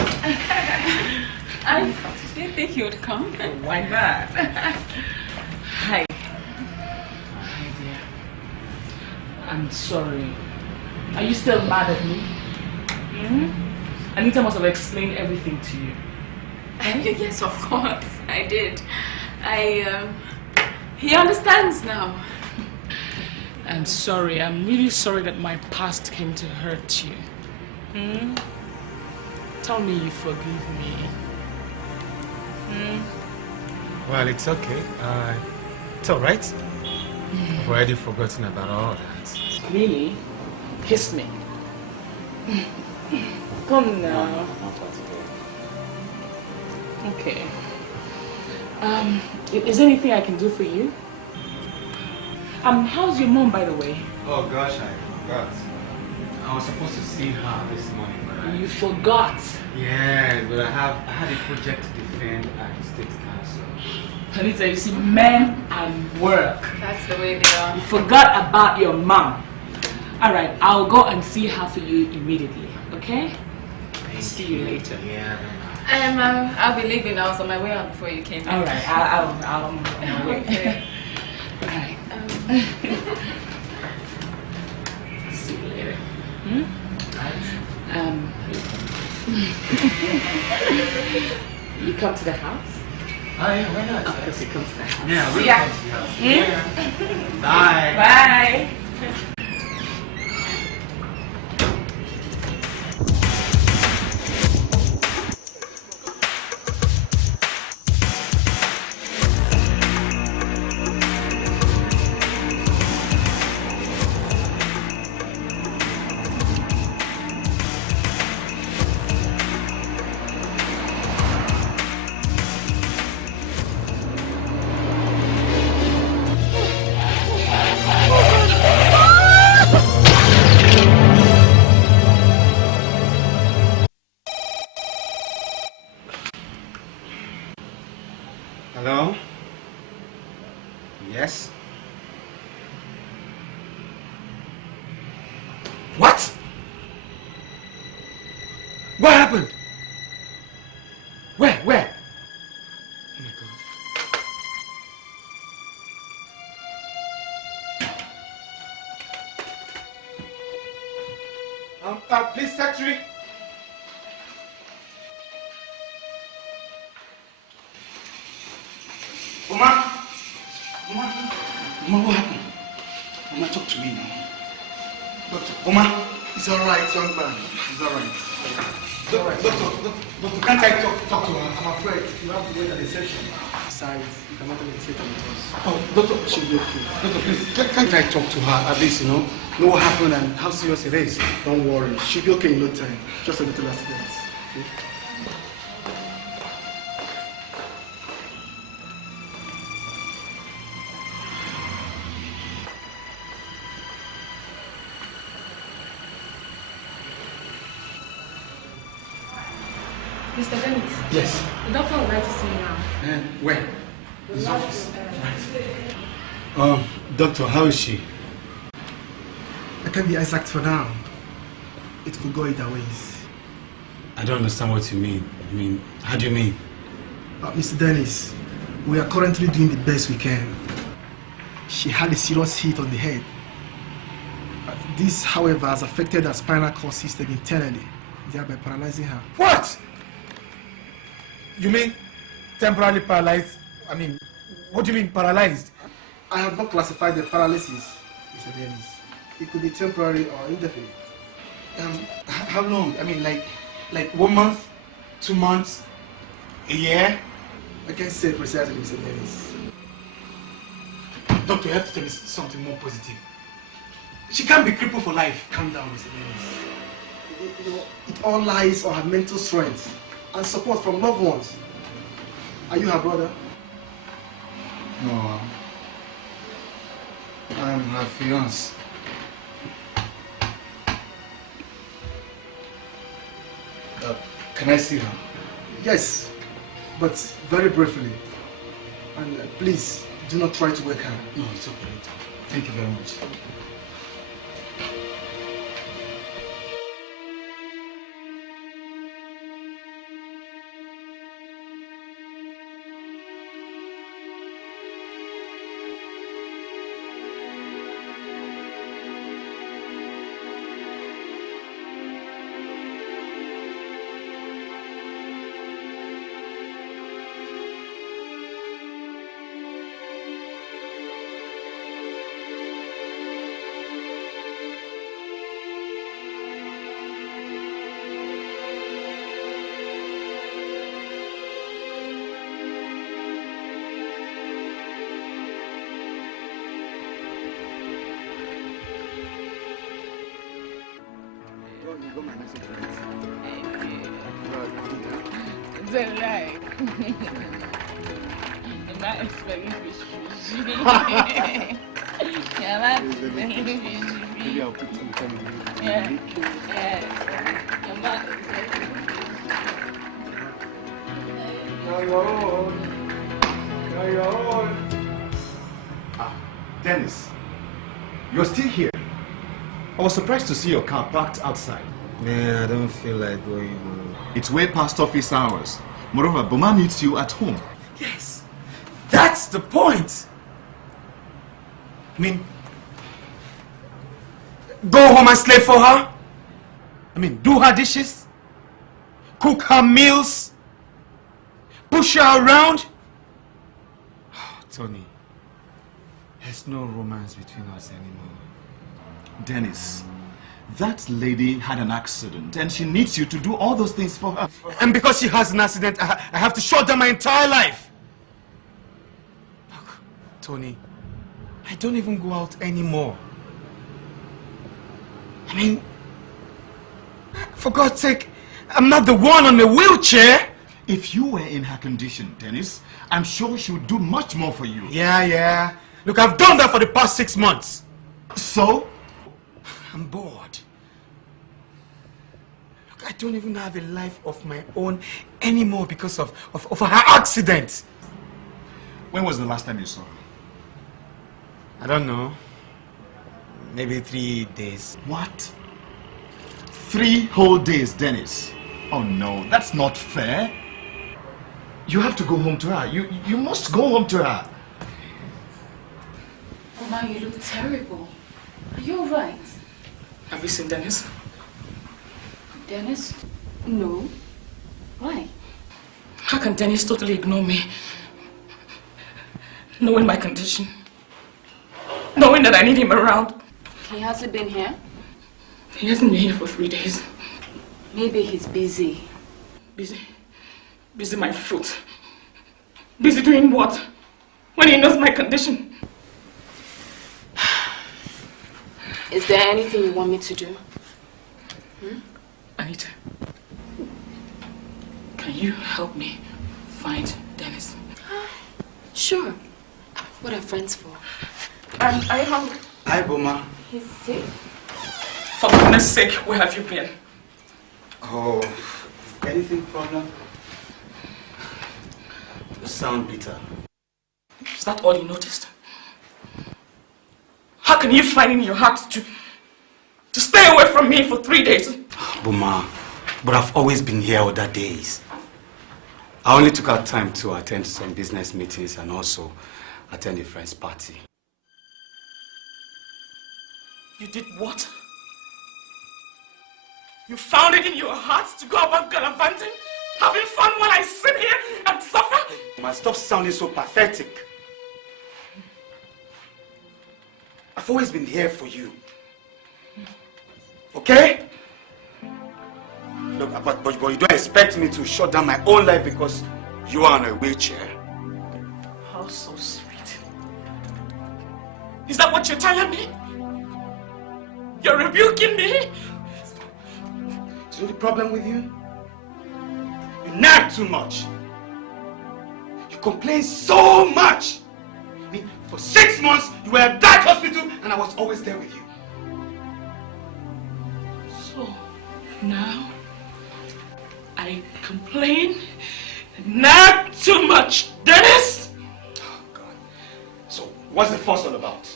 I didn't think you would come. Why not? Hi. Hi, dear. I'm sorry. Are you still mad at me? Anita must have explained everything to you. Yes, of course, I did. He understands now. I'm sorry. I'm really sorry that my past came to hurt you. Tell me you forgive me. Well, it's okay. It's all right. I've already forgotten about all that. Really? Kiss me. Come now. Okay. Is there anything I can do for you? How's your mom, by the way? Oh gosh, I forgot. I was supposed to see her this morning, but You forgot. Yeah, but I had a project to defend at the state council. Anita, you see, men and work. That's the way they are. You forgot about your mom. Alright, I'll go and see her for you immediately, okay? See you later. Yeah. I'll be leaving. I was on my way out before you came. Alright, I'm on my way. Okay. Alright. See you later. You come to the house? Oh yeah, why not? Of course you come to the house. Yeah, we'll See ya. come to the house. Yeah. Bye. Bye. Hello? Yes? What? What happened? Where? Oh my God. Please, secretary. Buma, what happened? Buma, talk to me now. Doctor, Buma, it's all right, young man. It's all right. Doctor, can't I talk to her? I'm afraid you have to wait at the reception. Besides, you cannot even sit with us. Oh, doctor, she'll be okay. Doctor, please, can't I talk to her at least, know what happened and how serious it is? Don't worry, she'll be okay in no time. Just a little accident. Okay? Mr. Dennis. Yes. The doctor would like to see you now. Where? His office. Right. Doctor, how is she? I can't be exact for now. It could go either ways. I don't understand what you mean. How do you mean? Mr. Dennis, we are currently doing the best we can. She had a serious hit on the head. This, however, has affected her spinal cord system internally, thereby paralyzing her. What? You mean temporarily paralyzed? What do you mean paralyzed? I have not classified the paralysis, Mr. Dennis. It could be temporary or indefinite. How long? Like 1 month, 2 months, a year? I can't say precisely, Mr. Dennis. Doctor, you have to tell me something more positive. She can't be crippled for life. Calm down, Mr. Dennis. It all lies on her mental strength and support from loved ones. Are you her brother? No, I'm her fiancé. Can I see her? Yes, but very briefly. And please, do not try to wake her. No, it's okay. Thank you very much. Don't like. I'm not expecting fish. Yeah, I'm not expecting fish. Maybe I'll put some time in you. Yeah. Dennis, you're still here. I was surprised to see your car parked outside. Man, I don't feel like going home. It's way past office hours. Moreover, Boma needs you at home. Yes, that's the point. I mean, go home and slave for her? I mean, do her dishes? Cook her meals? Push her around? Oh, Tony, there's no romance between us anymore. Dennis, that lady had an accident and she needs you to do all those things for her. And because she has an accident, I have to shut down my entire life. Look, Tony, I don't even go out anymore. I mean, for God's sake, I'm not the one on the wheelchair. If you were in her condition, Dennis, I'm sure she would do much more for you. Yeah. Look, I've done that for the past 6 months. So? I'm bored. Look, I don't even have a life of my own anymore because of her accident. When was the last time you saw her? I don't know. Maybe 3 days. What? 3 whole days, Dennis? Oh no, that's not fair. You have to go home to her. You must go home to her. Boma, you look terrible. Are you alright? Have you seen Dennis? Dennis? No. Why? How can Dennis totally ignore me? Knowing my condition. Knowing that I need him around. He hasn't been here? He hasn't been here for 3 days. Maybe he's busy. Busy? Busy my foot. Busy doing what? When he knows my condition. Is there anything you want me to do? Anita, can you help me find Dennis? Sure. What are friends for? Are you hungry? Hi, Boma. He's sick. For goodness sake, where have you been? Oh, anything problem? You sound bitter. Is that all you noticed? How can you find in your heart to stay away from me for 3 days? Boma, but I've always been here other days. I only took out time to attend some business meetings and also attend a friend's party. You did what? You found it in your heart to go about gallivanting? Having fun while I sit here and suffer? Boma, stop sounding so pathetic. I've always been here for you. Okay? Look, but you don't expect me to shut down my own life because you are on a wheelchair. How so sweet. Is that what you're telling me? You're rebuking me? Is there the problem with you? You nag too much. You complain so much. I mean, for 6 months, you were at that hospital and I was always there with you. So, now, I complain and nag too much, Dennis? Oh, God. So, what's the fuss all about?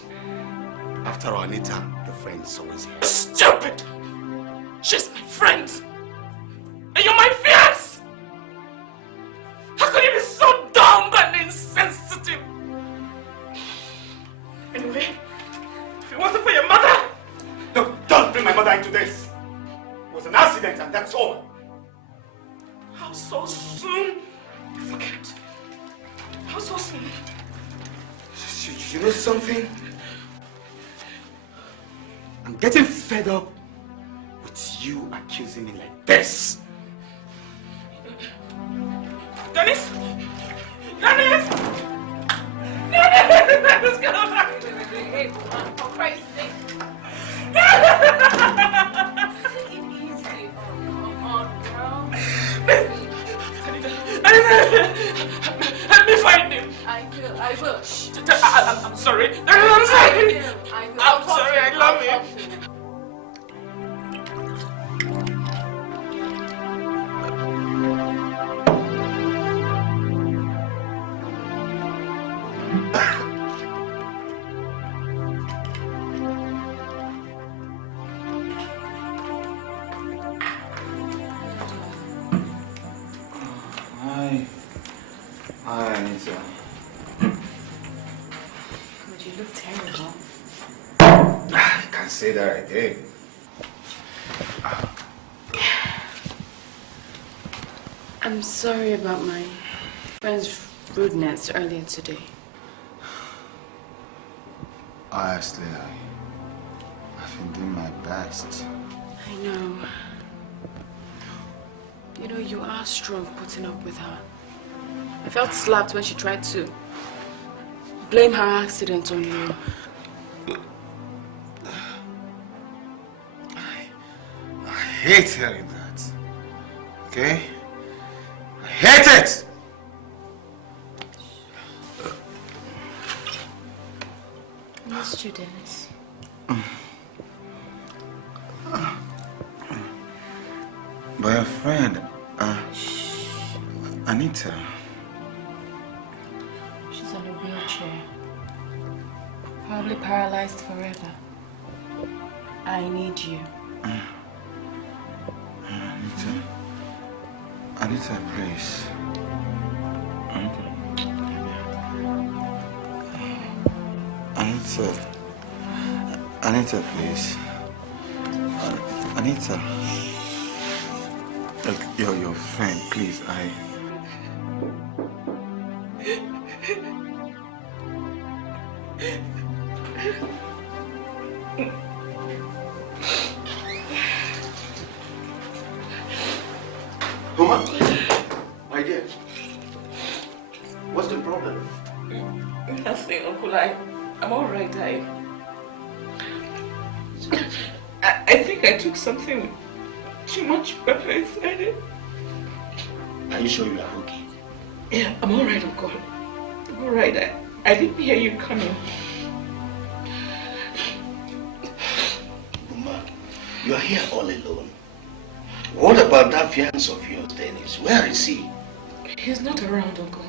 After all, Anita, your friend is always here. Stupid! She's my friend! And you're my fiance! How could you be so dumb and insensitive? Anyway, if it wasn't for your mother... Look, don't bring my mother into this. It was an accident and that's all. How so soon? You forget. How so soon? You know something? I'm getting fed up with you accusing me like this. Dennis! Dennis! Dennis, get on back! Hey, for Christ's sake. Take it easy. Oh, come on, girl. Help me find him. I will. I'm sorry. I'm sorry. I will. I'm sorry, I love him. Anita. God, you look terrible. I can't say that again. I'm sorry about my friend's rudeness earlier today. Honestly, I've been doing my best. I know. You know, you are strong putting up with her. I felt slapped when she tried to blame her accident on you. I hate hearing that. Okay? I hate it! I missed you, Dennis. But your friend, Anita. She's on a wheelchair. Probably paralyzed forever. I need you. Anita, please. Anita, please. Anita. Look, you're your friend, please. Buma, my dear, what's the problem? Nothing, Uncle. I'm all right. I think I took something too much pepper inside it. Are you sure you are okay? Yeah, I'm all right, Uncle. I'm all right. I didn't hear you coming. Buma, you are here all alone. What about that fiancé of yours, Dennis? Where is he? He's not around, Uncle.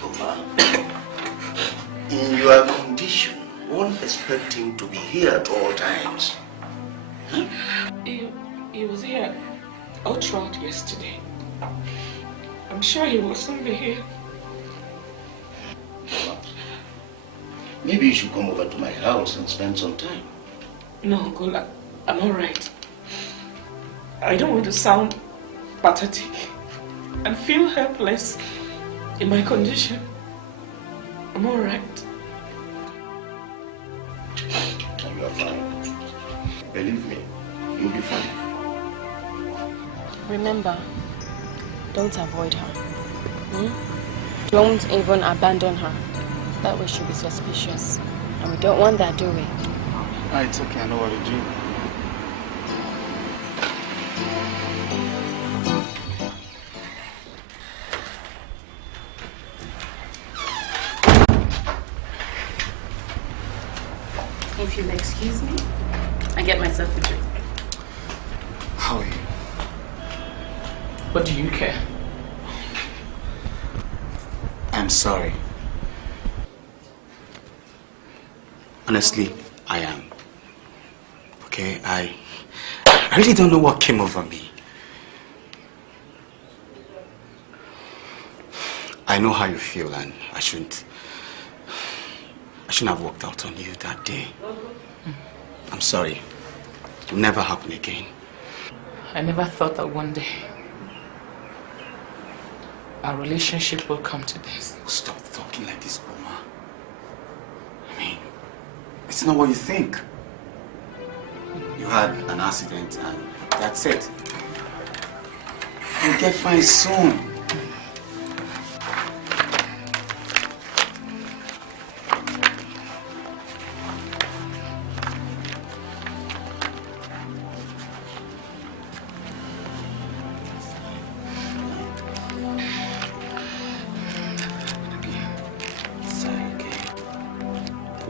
Buma, in your condition, one expects him to be here at all times. Huh? He was here all throughout yesterday. I'm sure he will soon be here. Maybe you should come over to my house and spend some time. No, Uncle, I'm all right. I don't want to sound pathetic and feel helpless in my condition. I'm all right. You are fine. Believe me, you'll be fine. Remember, don't avoid her. Don't even abandon her. That way she'll be suspicious. And we don't want that, do we? It's okay, I know what to do. If you'll excuse me, I get myself a drink. How are you? What do you care? I'm sorry. Honestly, I am. Okay, I really don't know what came over me. I know how you feel, and I shouldn't have walked out on you that day. I'm sorry. It will never happen again. I never thought that one day our relationship will come to this. Stop talking like this, Boma. I mean, it's not what you think. You had an accident and that's it. You'll get fine soon.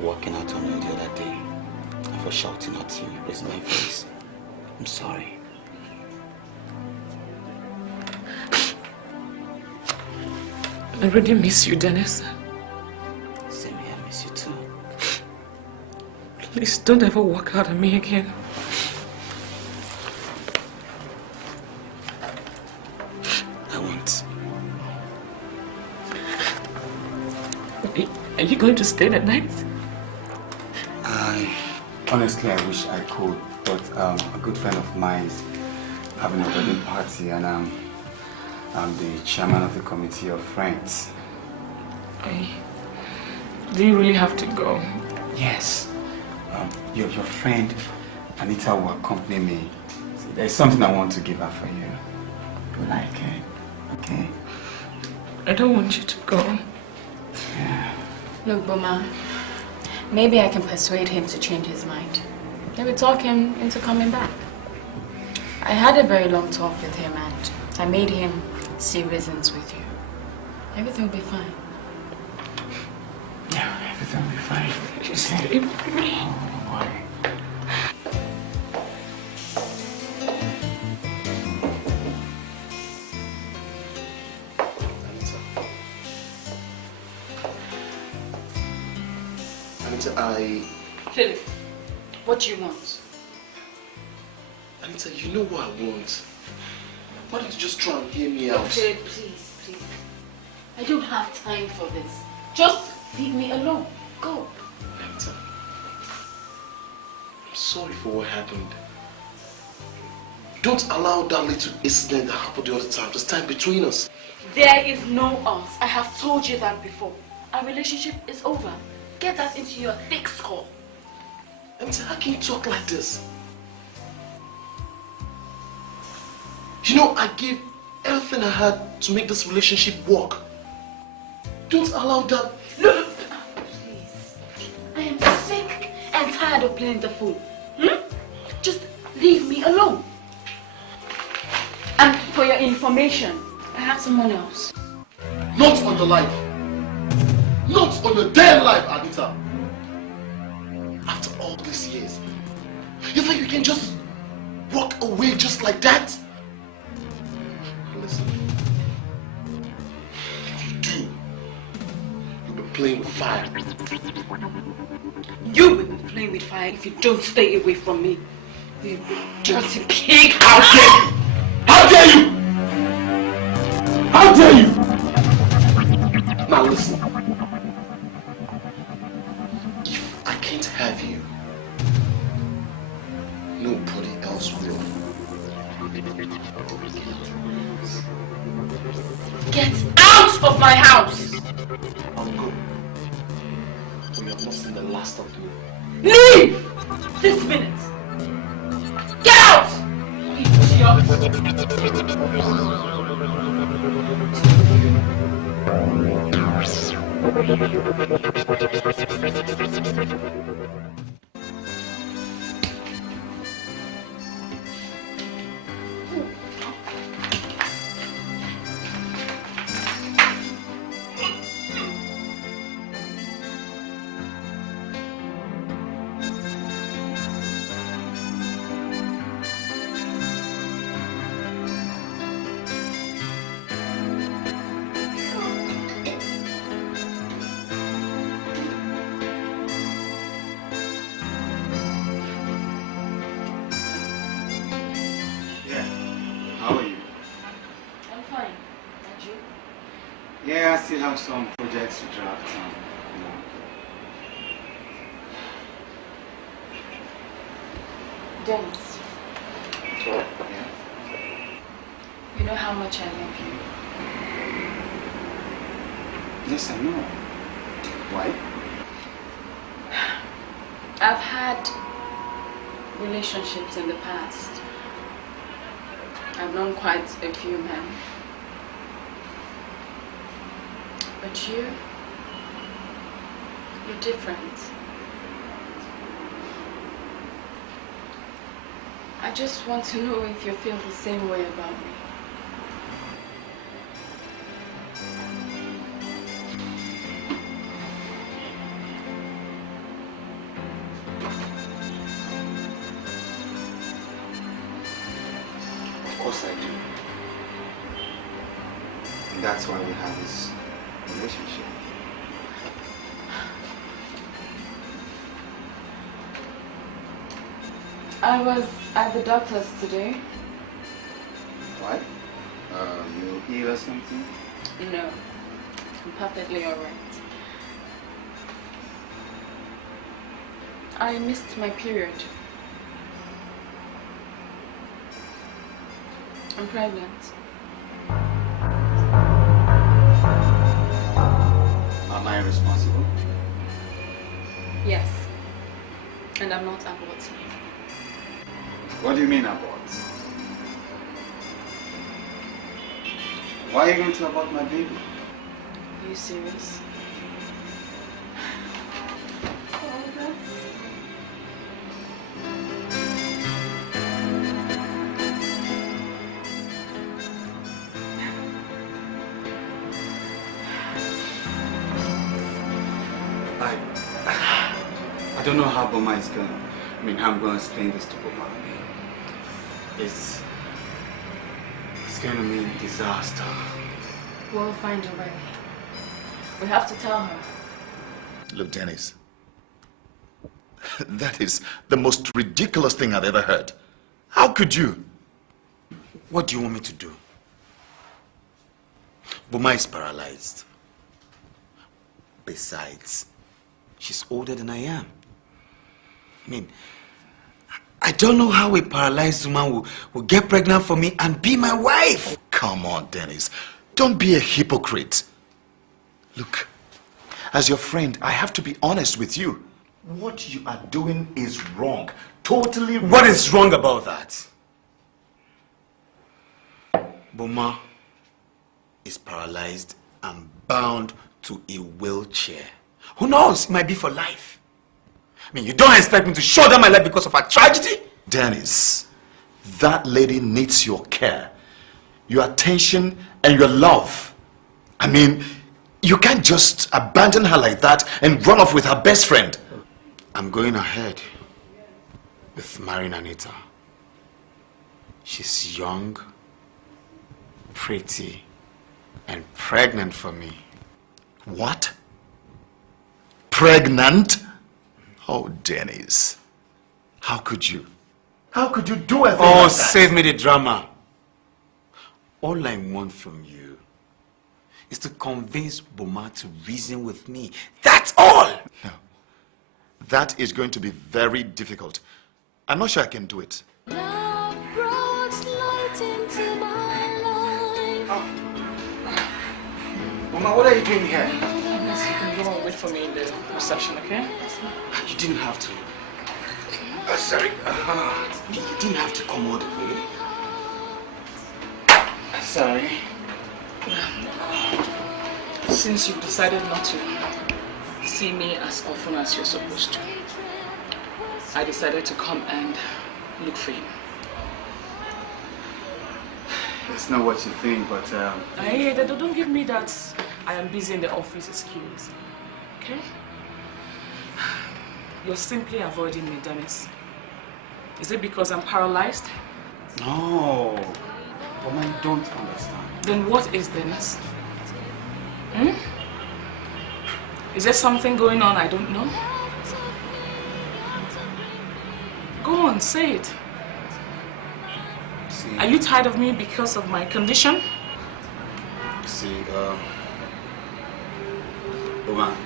Walking out on you the other day and for shouting at you, raising my voice. I'm sorry. I really miss you, Dennis. Same here, I miss you too. Please don't ever walk out on me again. I won't. Are you going to stay the night? Honestly, I wish I could, but a good friend of mine is having a wedding party, and I'm the chairman of the committee of friends. Hey, do you really have to go? Yes. Your friend Anita will accompany me. See, there's something I want to give her for you. You like it? Okay? I don't want you to go. Yeah. Look, Boma, maybe I can persuade him to change his mind. Maybe talk him into coming back. I had a very long talk with him and I made him see reasons with you. Everything will be fine. Yeah, everything will be fine. Just stay with me. Oh, boy. Anita, Philip, what do you want? Anita, you know what I want. Why don't you just try and hear me out? Philip, please, please. I don't have time for this. Just leave me alone. Go. Anita, I'm sorry for what happened. Don't allow that little incident that happened the other time to stand between us. There is no us. I have told you that before. Our relationship is over. Get that into your thick skull. Anita, how can you talk like this? You know, I gave everything I had to make this relationship work. Don't allow that. No, please. I am sick and tired of playing the fool. Just leave me alone. And for your information, I have someone else. Not on the life. Not on the damn life, Anita. After all these years, you think you can just walk away just like that? Listen, if you do, you'll be playing with fire. You will be playing with fire if you don't stay away from me. You dirty pig! How dare you! How dare you! How dare you! Now listen. If I can't have you, nobody else will. Get out of my house! I'll go. We have not seen the last of me. Leave! This minute! Get out! Idiot! Yeah, I still have some projects to draft. Dennis. Yeah. You know how much I love you. Yes, I know. Why? I've had relationships in the past. I've known quite a few men. But you're different. I just want to know if you feel the same way about me. Of course I do. And that's why we have this relationship. I was at the doctor's today. What? You ill or something? No, I'm perfectly alright. I missed my period. I'm pregnant. Am I responsible? Yes. And I'm not aborting. What do you mean abort? Why are you going to abort my baby? Are you serious? I don't know how Boma is going to... how I'm going to explain this to Boma. It's going to mean disaster. We'll find a way. We have to tell her. Look, Dennis. That is the most ridiculous thing I've ever heard. How could you? What do you want me to do? Boma is paralyzed. Besides, she's older than I am. I don't know how a paralyzed woman will get pregnant for me and be my wife. Come on, Dennis. Don't be a hypocrite. Look, as your friend, I have to be honest with you. What you are doing is wrong. Totally wrong. What is wrong about that? Boma is paralyzed and bound to a wheelchair. Who knows? It might be for life. You don't expect me to shut down my life because of a tragedy? Dennis, that lady needs your care, your attention, and your love. You can't just abandon her like that and run off with her best friend. I'm going ahead with marrying Anita. She's young, pretty, and pregnant for me. What? Pregnant? Oh, Dennis. How could you? How could you do a thing like that? Oh, save me the drama. All I want from you is to convince Boma to reason with me. That's all! No. That is going to be very difficult. I'm not sure I can do it. Love brought light into my life. Boma, what are you doing here? Yes, you can go and wait for me in the reception, okay? You didn't have to. Sorry. You didn't have to come all the way. Sorry. Since you've decided not to see me as often as you're supposed to, I decided to come and look for you. It's not what you think, but Hey, don't give me that I am busy in the office excuse. Okay? You're simply avoiding me, Dennis. Is it because I'm paralyzed? No. Boma, you don't understand. Then what is Dennis? Is there something going on I don't know? Go on, say it. See, are you tired of me because of my condition? See, Boma,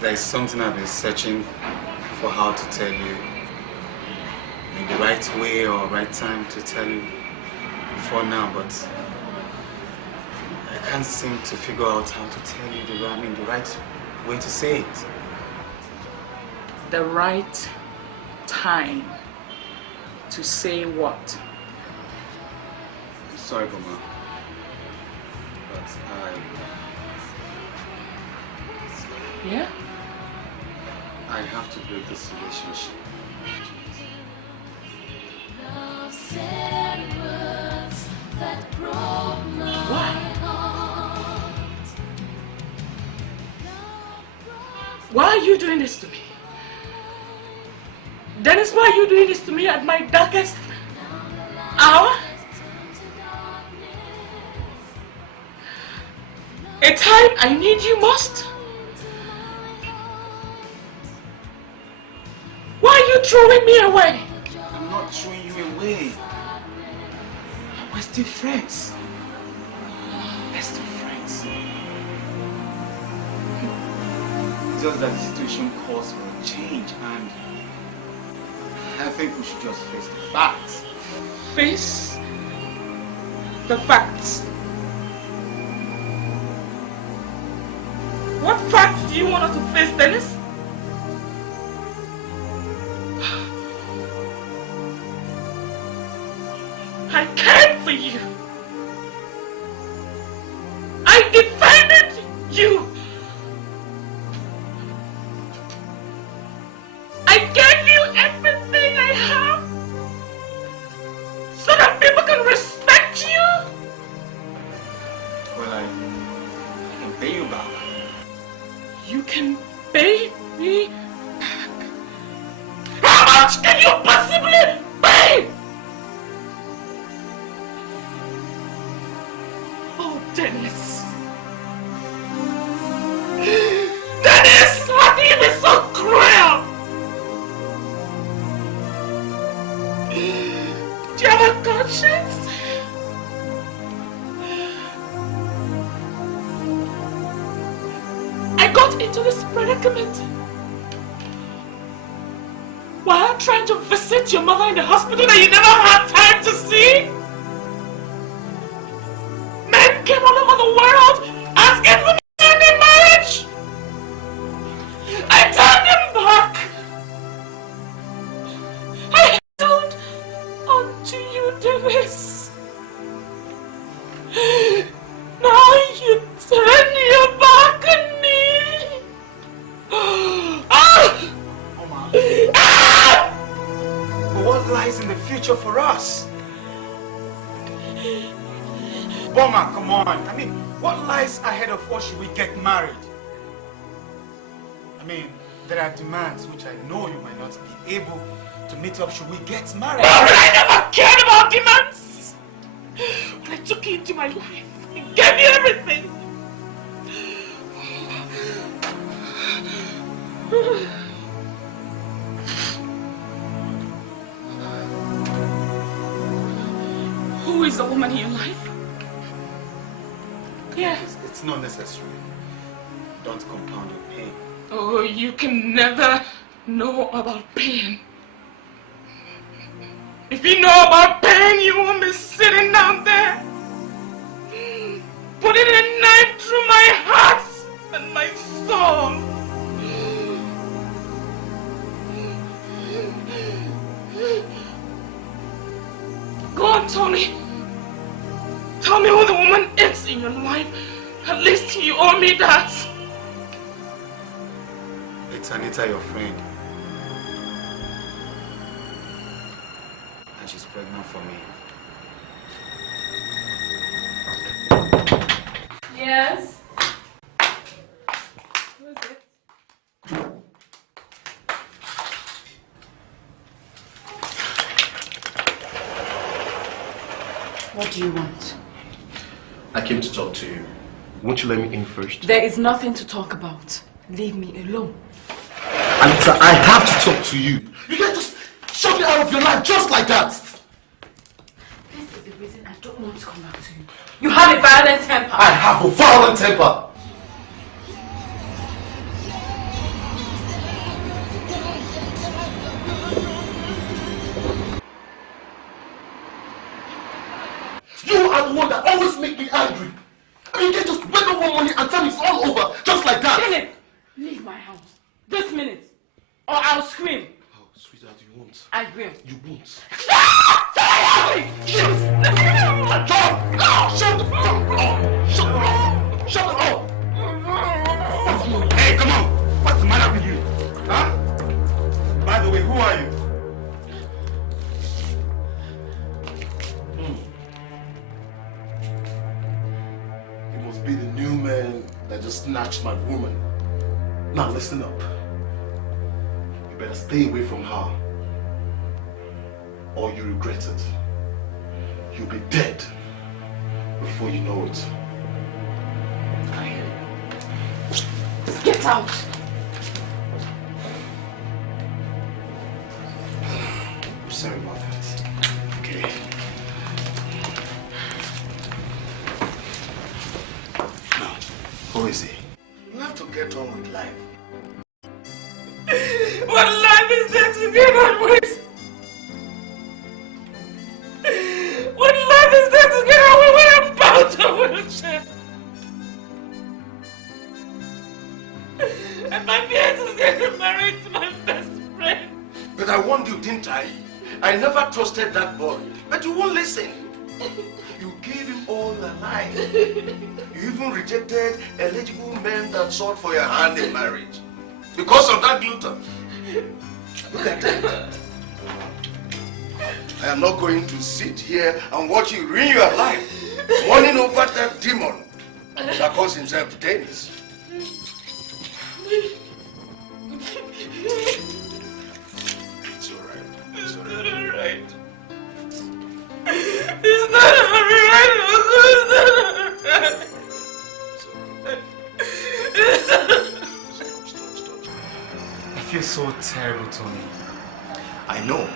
there is something I've been searching for how to tell you. In the right way or right time to tell you before now, but I can't seem to figure out how to tell you the right way to say it. The right time to say what? I'm sorry, Boma, but Yeah? I have to break this relationship. Why? Why are you doing this to me? Dennis, why are you doing this to me at my darkest hour? A time I need you most? Why are you throwing me away? I'm not throwing you away. We're still friends. We're still friends. just that the situation calls for a change, and I think we should just face the facts. Face the facts. What facts do you want us to face, Dennis? I cared for you. I defended you. I gave you everything I have so that people can respect you. Well, I can pay you back. You can pay me back. How much can you possibly pay? Oh, Dennis. Dennis, how can you be so cruel? Do you have a conscience? I got into this predicament while trying to visit your mother in the hospital that you never had time to see. Men came all over the world asking for me in marriage. I turned them back. I held onto you, Dennis. Now you turn your back on me. But what lies in the future for us? Boma, come on. I mean, what lies ahead of us should we get married? I mean, there are demands which I know you might not be able to meet up should we get married. I never cared about demands. When I took you into my life and gave you everything. Who is the woman in your life? Yeah. It's not necessary. Don't compound your pain. Oh, you can never know about pain. If you know about pain, you won't be sitting down there, putting a knife through my heart and my soul. Go on, Tony. Tell me who the woman is in your life. At least you owe me that. It's Anita, your friend. And she's pregnant for me. Yes? Who is it? What do you want? I came to talk to you. Won't you let me in first? There is nothing to talk about. Leave me alone. Anita, I have to talk to you. You can't just shut me out of your life just like that. This is the reason I don't want to come back to you. You have a violent temper. I have a violent temper. You are the one that always make me angry. I mean, you can't just wake up one morning and tell me it's all over, just like that. Philip, leave my house. This minute. Or I'll scream. Oh, sweetheart, you won't. I will. You won't. Shoot! Shut the fuck up! Shut up! Shut up! Hey, come on! What's the matter with you? Huh? By the way, who are you? You must be the new man that just snatched my woman. Now listen up. You better stay away from her, or you regret it. You'll be dead before you know it. I hear you. Get out! I'm sorry about that. Okay. Now, who is he? You have to get on with life. to stay together when we're about to wheelchair. And my fear to get married to my best friend. But I warned you, didn't I? I never trusted that boy. But you won't listen. You gave him all the life. You even rejected eligible men that sought for your hand in marriage. Because of that gluten. Look at that. I am not going to sit here and watch you ruin your life, mourning over that demon that calls himself Dennis. It's alright. It's alright. It's not alright. Stop. I feel so terrible, Tony. I know,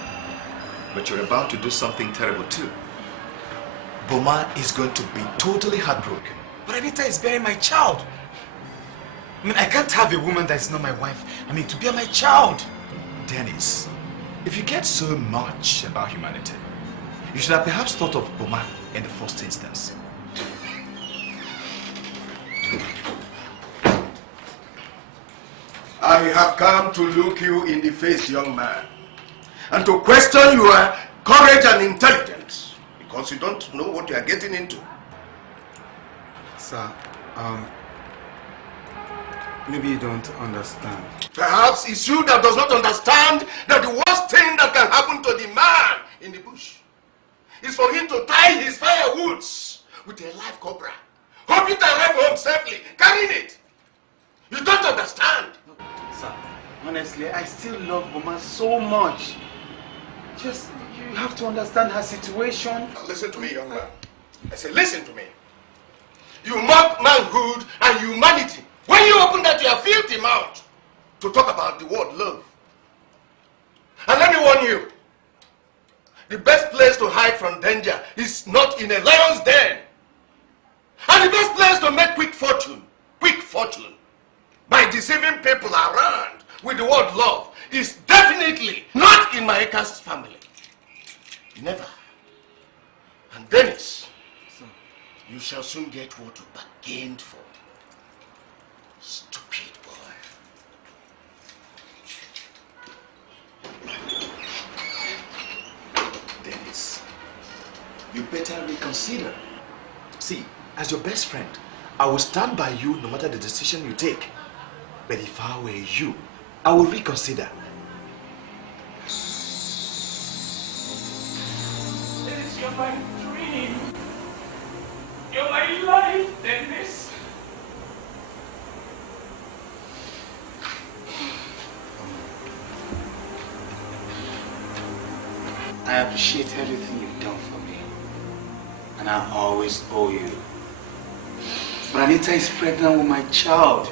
but you're about to do something terrible too. Boma is going to be totally heartbroken. But Anita is bearing my child. I mean, I can't have a woman that is not my wife. I mean, to bear my child. Dennis, if you care so much about humanity, you should have perhaps thought of Boma in the first instance. I have come to look you in the face, young man, and to question your courage and intelligence, because you don't know what you are getting into. Sir, maybe you don't understand. Perhaps it's you that does not understand that the worst thing that can happen to the man in the bush is for him to tie his firewoods with a live cobra, hope it arrive home safely, carrying it. You don't understand. Sir, honestly, I still love Boma so much. Just, you have to understand her situation. Listen to me, young man. I say, listen to me. You mock manhood and humanity when you open that your filthy mouth to talk about the word love. And let me warn you, the best place to hide from danger is not in a lion's den. And the best place to make quick fortune, by deceiving people around with the word love is definitely not in my Emeka's family. Never. And Dennis, you shall soon get what you bargained for. Stupid boy. Dennis, you better reconsider. See, as your best friend, I will stand by you no matter the decision you take. But if I were you, I will reconsider. Dennis, you're my dream. You're my life, Dennis. I appreciate everything you've done for me. And I always owe you. But Anita is pregnant with my child.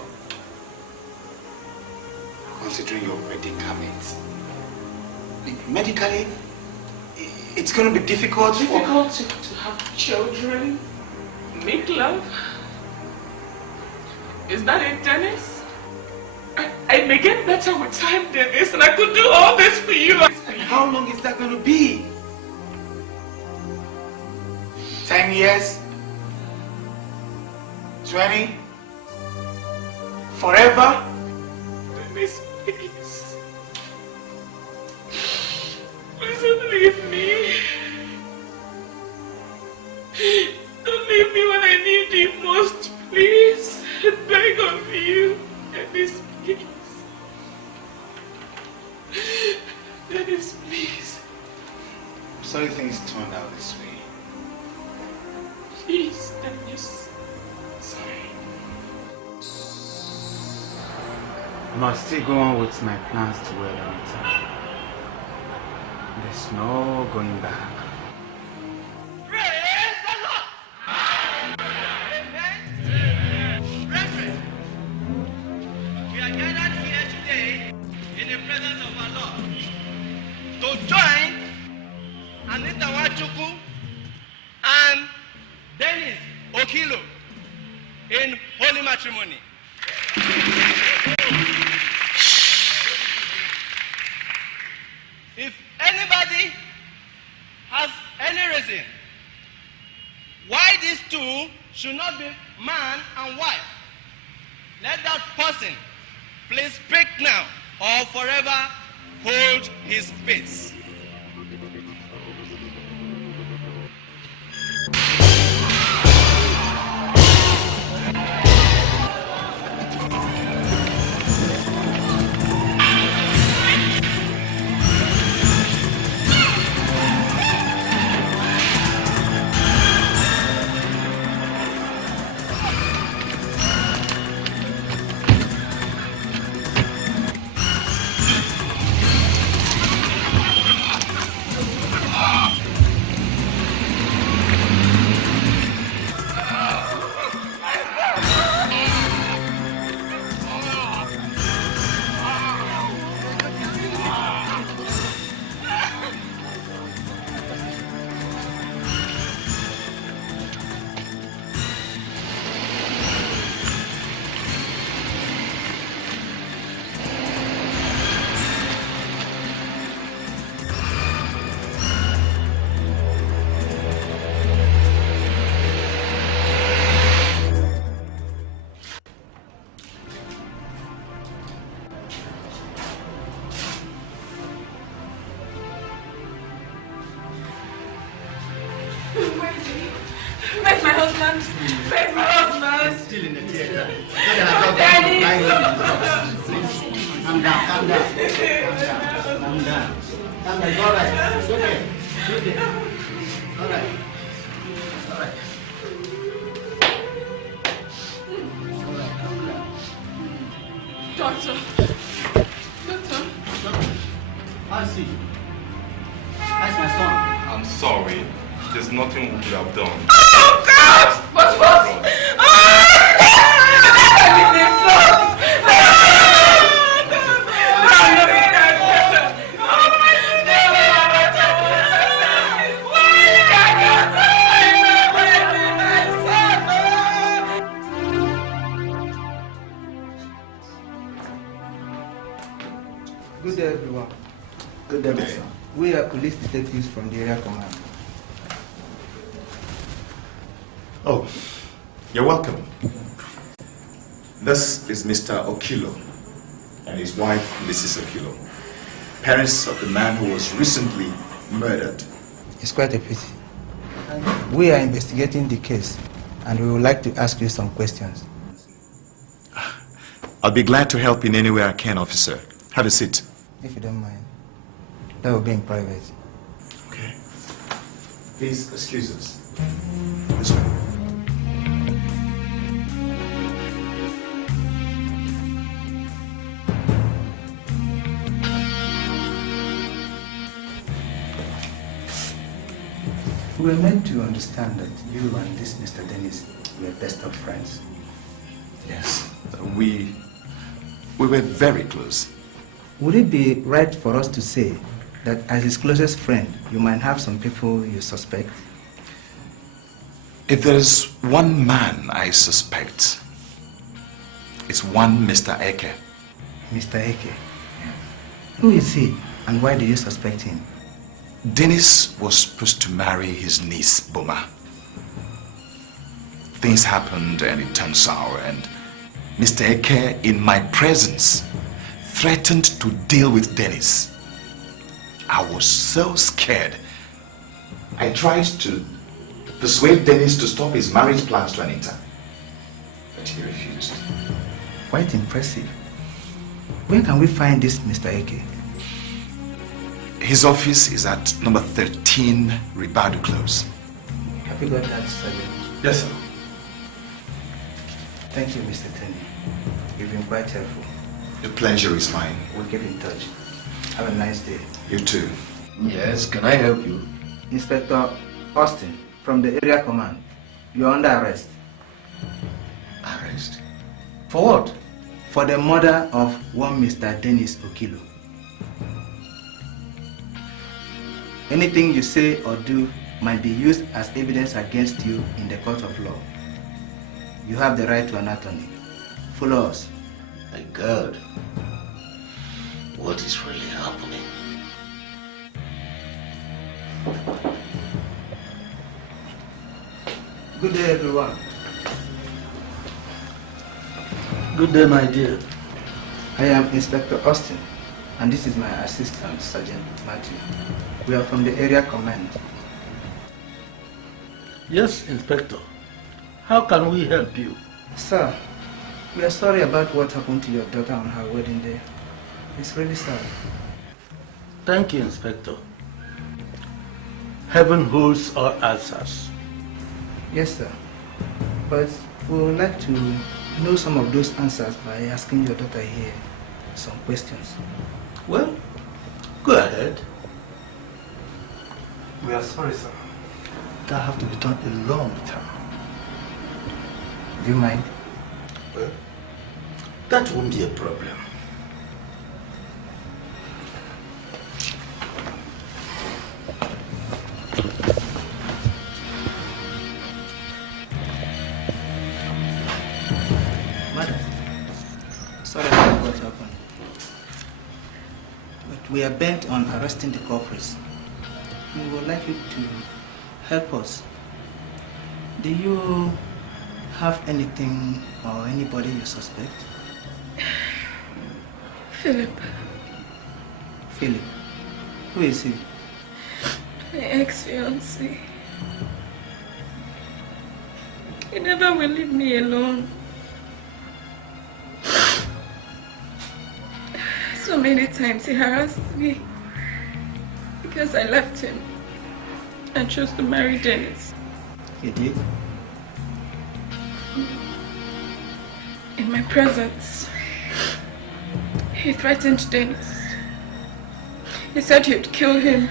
Considering your predicament. Medically, it's going to be difficult to have children, make love. Is that it, Dennis? I may get better with time, Dennis, and I could do all this for you. And how long is that going to be? 10 years? 20? Forever? Dennis, please. Please don't leave me. Don't leave me when I need you most, please. I beg of you, Dennis, please. Dennis, please. I'm sorry things turned out this way. Please, Dennis. Sorry. I must still go on with my plans to wed Anita. There's no going back. We are gathered here today in the presence of our Lord to join Anita Wachuku and Dennis Okilo in holy matrimony. If anybody has any reason why these two should not be man and wife. Let that person please speak now or forever hold his peace. Where's my husband? Where's my husband? He's still in the theater. Daddy! Calm down, calm down. Calm down. Calm down. It's all right. It's okay. It's okay. All right. All right. Doctor. How's he? How's my son? I'm sorry. There's nothing we could have done. Oh, God! What? Good day, everyone. Good day, sir. We are police detectives from the area command. Oh, you're welcome. This is Mr. Okilo and his wife, Mrs. Okilo, parents of the man who was recently murdered. It's quite a pity. We are investigating the case and we would like to ask you some questions. I'll be glad to help in any way I can, officer. Have a seat. If you don't mind. That will be in private. Okay. Please excuse us. This way. We were meant to understand that you and this Mr. Dennis were best of friends. Yes. We were very close. Would it be right for us to say that as his closest friend, you might have some people you suspect? If there's one man I suspect, it's one Mr. Eke. Mr. Eke? Who is he and why do you suspect him? Dennis was supposed to marry his niece, Boma. Things happened and it turned sour, and Mr. Eke, in my presence, threatened to deal with Dennis. I was so scared. I tried to persuade Dennis to stop his marriage plans to Anita, but he refused. Quite impressive. Where can we find this Mr. Eke? His office is at number 13 Ribadu Close. Have you got that, Sergeant? Yes, sir. Thank you, Mr. Tenney. You've been quite helpful. The pleasure is mine. We'll keep in touch. Have a nice day. You too. Yes, can I help you? Inspector Austin, from the area command. You're under arrest. Arrest? For what? For the murder of one Mr. Dennis Okilo. Anything you say or do might be used as evidence against you in the court of law. You have the right to an attorney. Follow us. My God, what is really happening? Good day, everyone. Good day, my dear. I am Inspector Austin, and this is my assistant, Sergeant Matthew. We are from the area command. Yes, Inspector. How can we help you? Sir, we are sorry about what happened to your daughter on her wedding day. It's really sad. Thank you, Inspector. Heaven holds all answers. Yes, sir. But we would like to know some of those answers by asking your daughter here some questions. Well, go ahead. We are sorry, sir. That have to be done alone with her. Do you mind? Well, that won't be a problem. Madam, sorry about what happened. But we are bent on arresting the culprits. We would like you to help us. Do you have anything or anybody you suspect? Philip. Philip? Who is he? My ex-fiancé. He never will leave me alone. So many times he harassed me because I left him and chose to marry Dennis. He did? In my presence, he threatened Dennis. He said he'd kill him.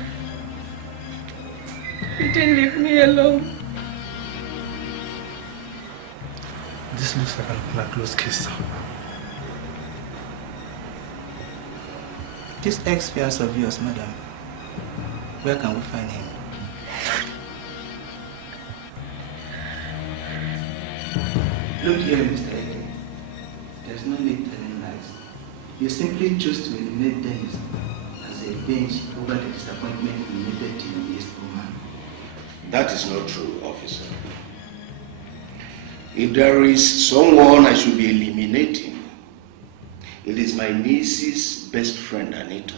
He didn't leave me alone. This looks like a close case, sir. This ex-fiancé of yours, madam, where can we find him? Look here, Mr. Eke. There's no need telling lies. You simply choose to eliminate Dennis as a bench over the disappointment related to your East Boma. That is not true, officer. If there is someone I should be eliminating, it is my niece's best friend, Anita.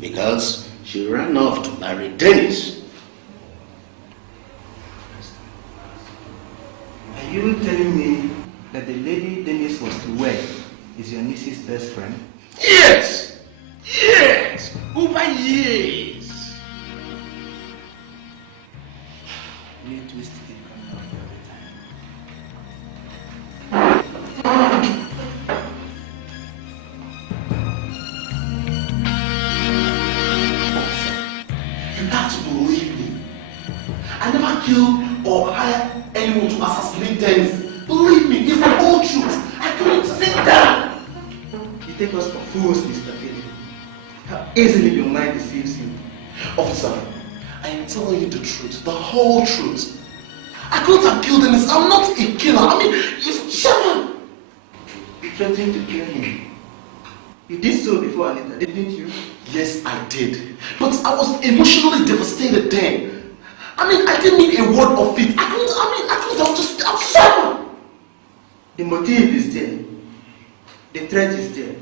Because she ran off to marry Dennis. Are you telling me that the lady Dennis was to wed is your niece's best friend? Yes! Yes! Over years! You twisted it coming out every time. You have to believe me. I never killed or hired anyone to assassinate Dennis. Believe me, it's the whole truth. I couldn't sit down. You take us for fools, Mr. Philip. How easily your mind deceives you. Officer, I am telling you the truth, the whole truth. I couldn't have killed Dennis. I'm not a killer. I mean, shut up. You threatened to kill him. You did so before Anita, didn't you? Yes, I did. But I was emotionally devastated then. I mean, I didn't need a word of it. I was just shut up. The motive is there. The threat is there.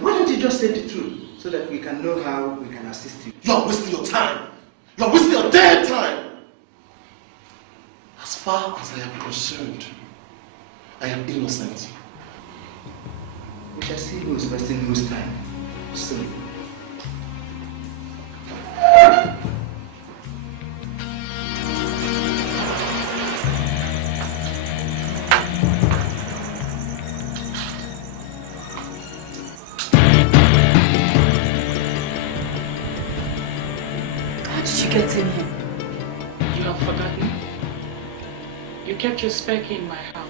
Why don't you just say the truth so that we can know how we can assist you? You're wasting your time. You're wasting your damn time. As far as I am concerned, I am innocent. We shall see who is wasting whose time soon. How did you get in here? You have forgotten? You kept your spare key in my house.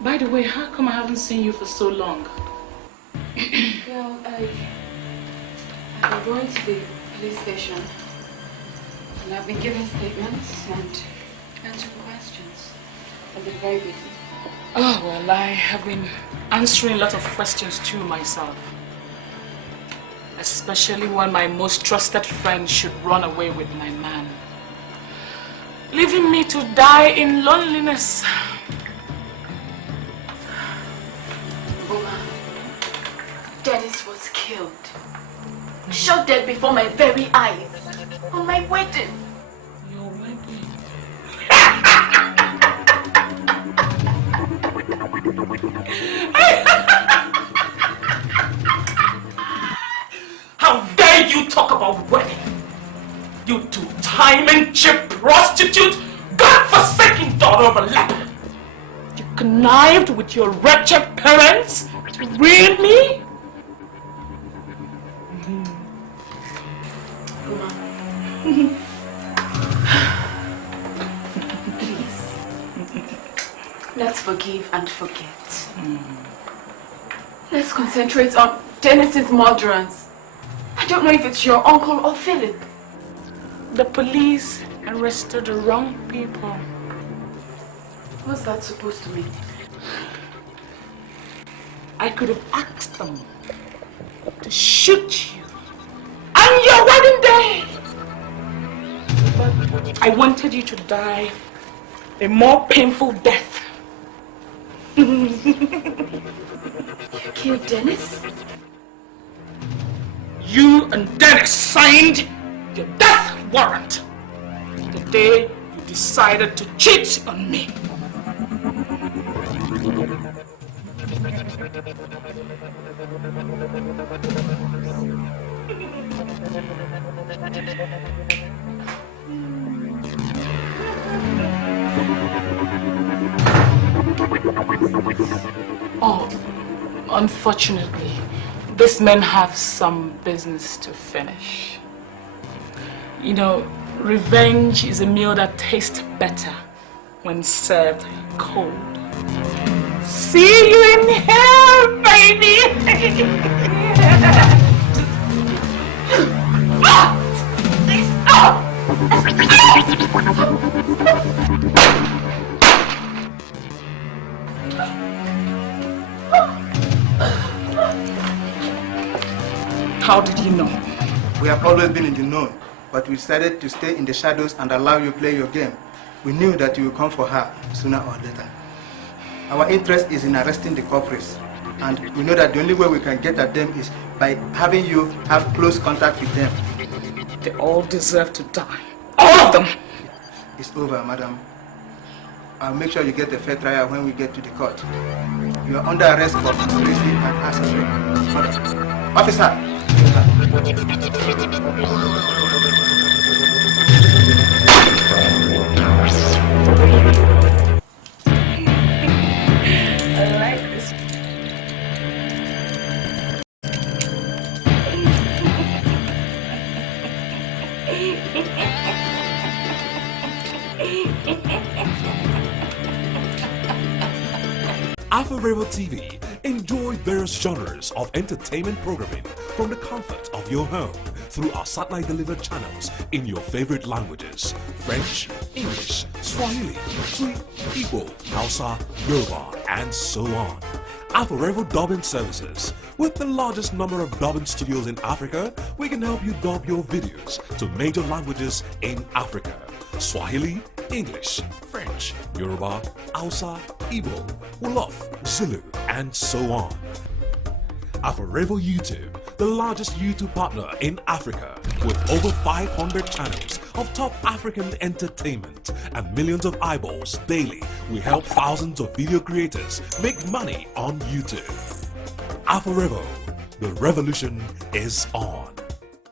By the way, how come I haven't seen you for so long? Well, I've been going to the police station and I've been giving statements and answering questions. I've been very busy. Oh, well, I have been answering a lot of questions too myself. Especially when my most trusted friend should run away with my man. leaving me to die in loneliness. Boma, Dennis was killed. Shot dead before my very eyes. On my wedding. Your wedding? How dare you talk about wedding? You two-time and cheap prostitute, God-forsaken daughter of a leper. You connived with your wretched parents to ruin me? Please. Let's forgive and forget. Let's concentrate on Dennis's murderers. I don't know if it's your uncle or Philip. The police arrested the wrong people. What's that supposed to mean? I could have asked them to shoot you on your wedding day. But I wanted you to die a more painful death. You killed Dennis? You and Dennis signed your death warrant the day you decided to cheat on me. Oh, unfortunately, these men have some business to finish. You know, revenge is a meal that tastes better when served cold. See you in hell, baby! How did you know? We have always been in the know, but we decided to stay in the shadows and allow you play your game. We knew that you would come for her sooner or later. Our interest is in arresting the culprits, and we know that the only way we can get at them is by having you have close contact with them. They all deserve to die. All of them! It's over, madam. I'll make sure you get a fair trial when we get to the court. You are under arrest for conspiracy and accessory murder. Officer! Afro TV. Enjoy various genres of entertainment programming from the comfort of your home through our satellite delivered channels in your favorite languages: French, English, Swahili, Twi, Igbo, Hausa, Yoruba, and so on. Afro dubbing services. With the largest number of dubbing studios in Africa, we can help you dub your videos to major languages in Africa: Swahili, English, French, Yoruba, Hausa, Igbo, Wolof, Zulu, and so on. Afro YouTube, the largest YouTube partner in Africa, with over 500 channels of top African entertainment and millions of eyeballs daily. We help thousands of video creators make money on YouTube. Afro, the revolution is on.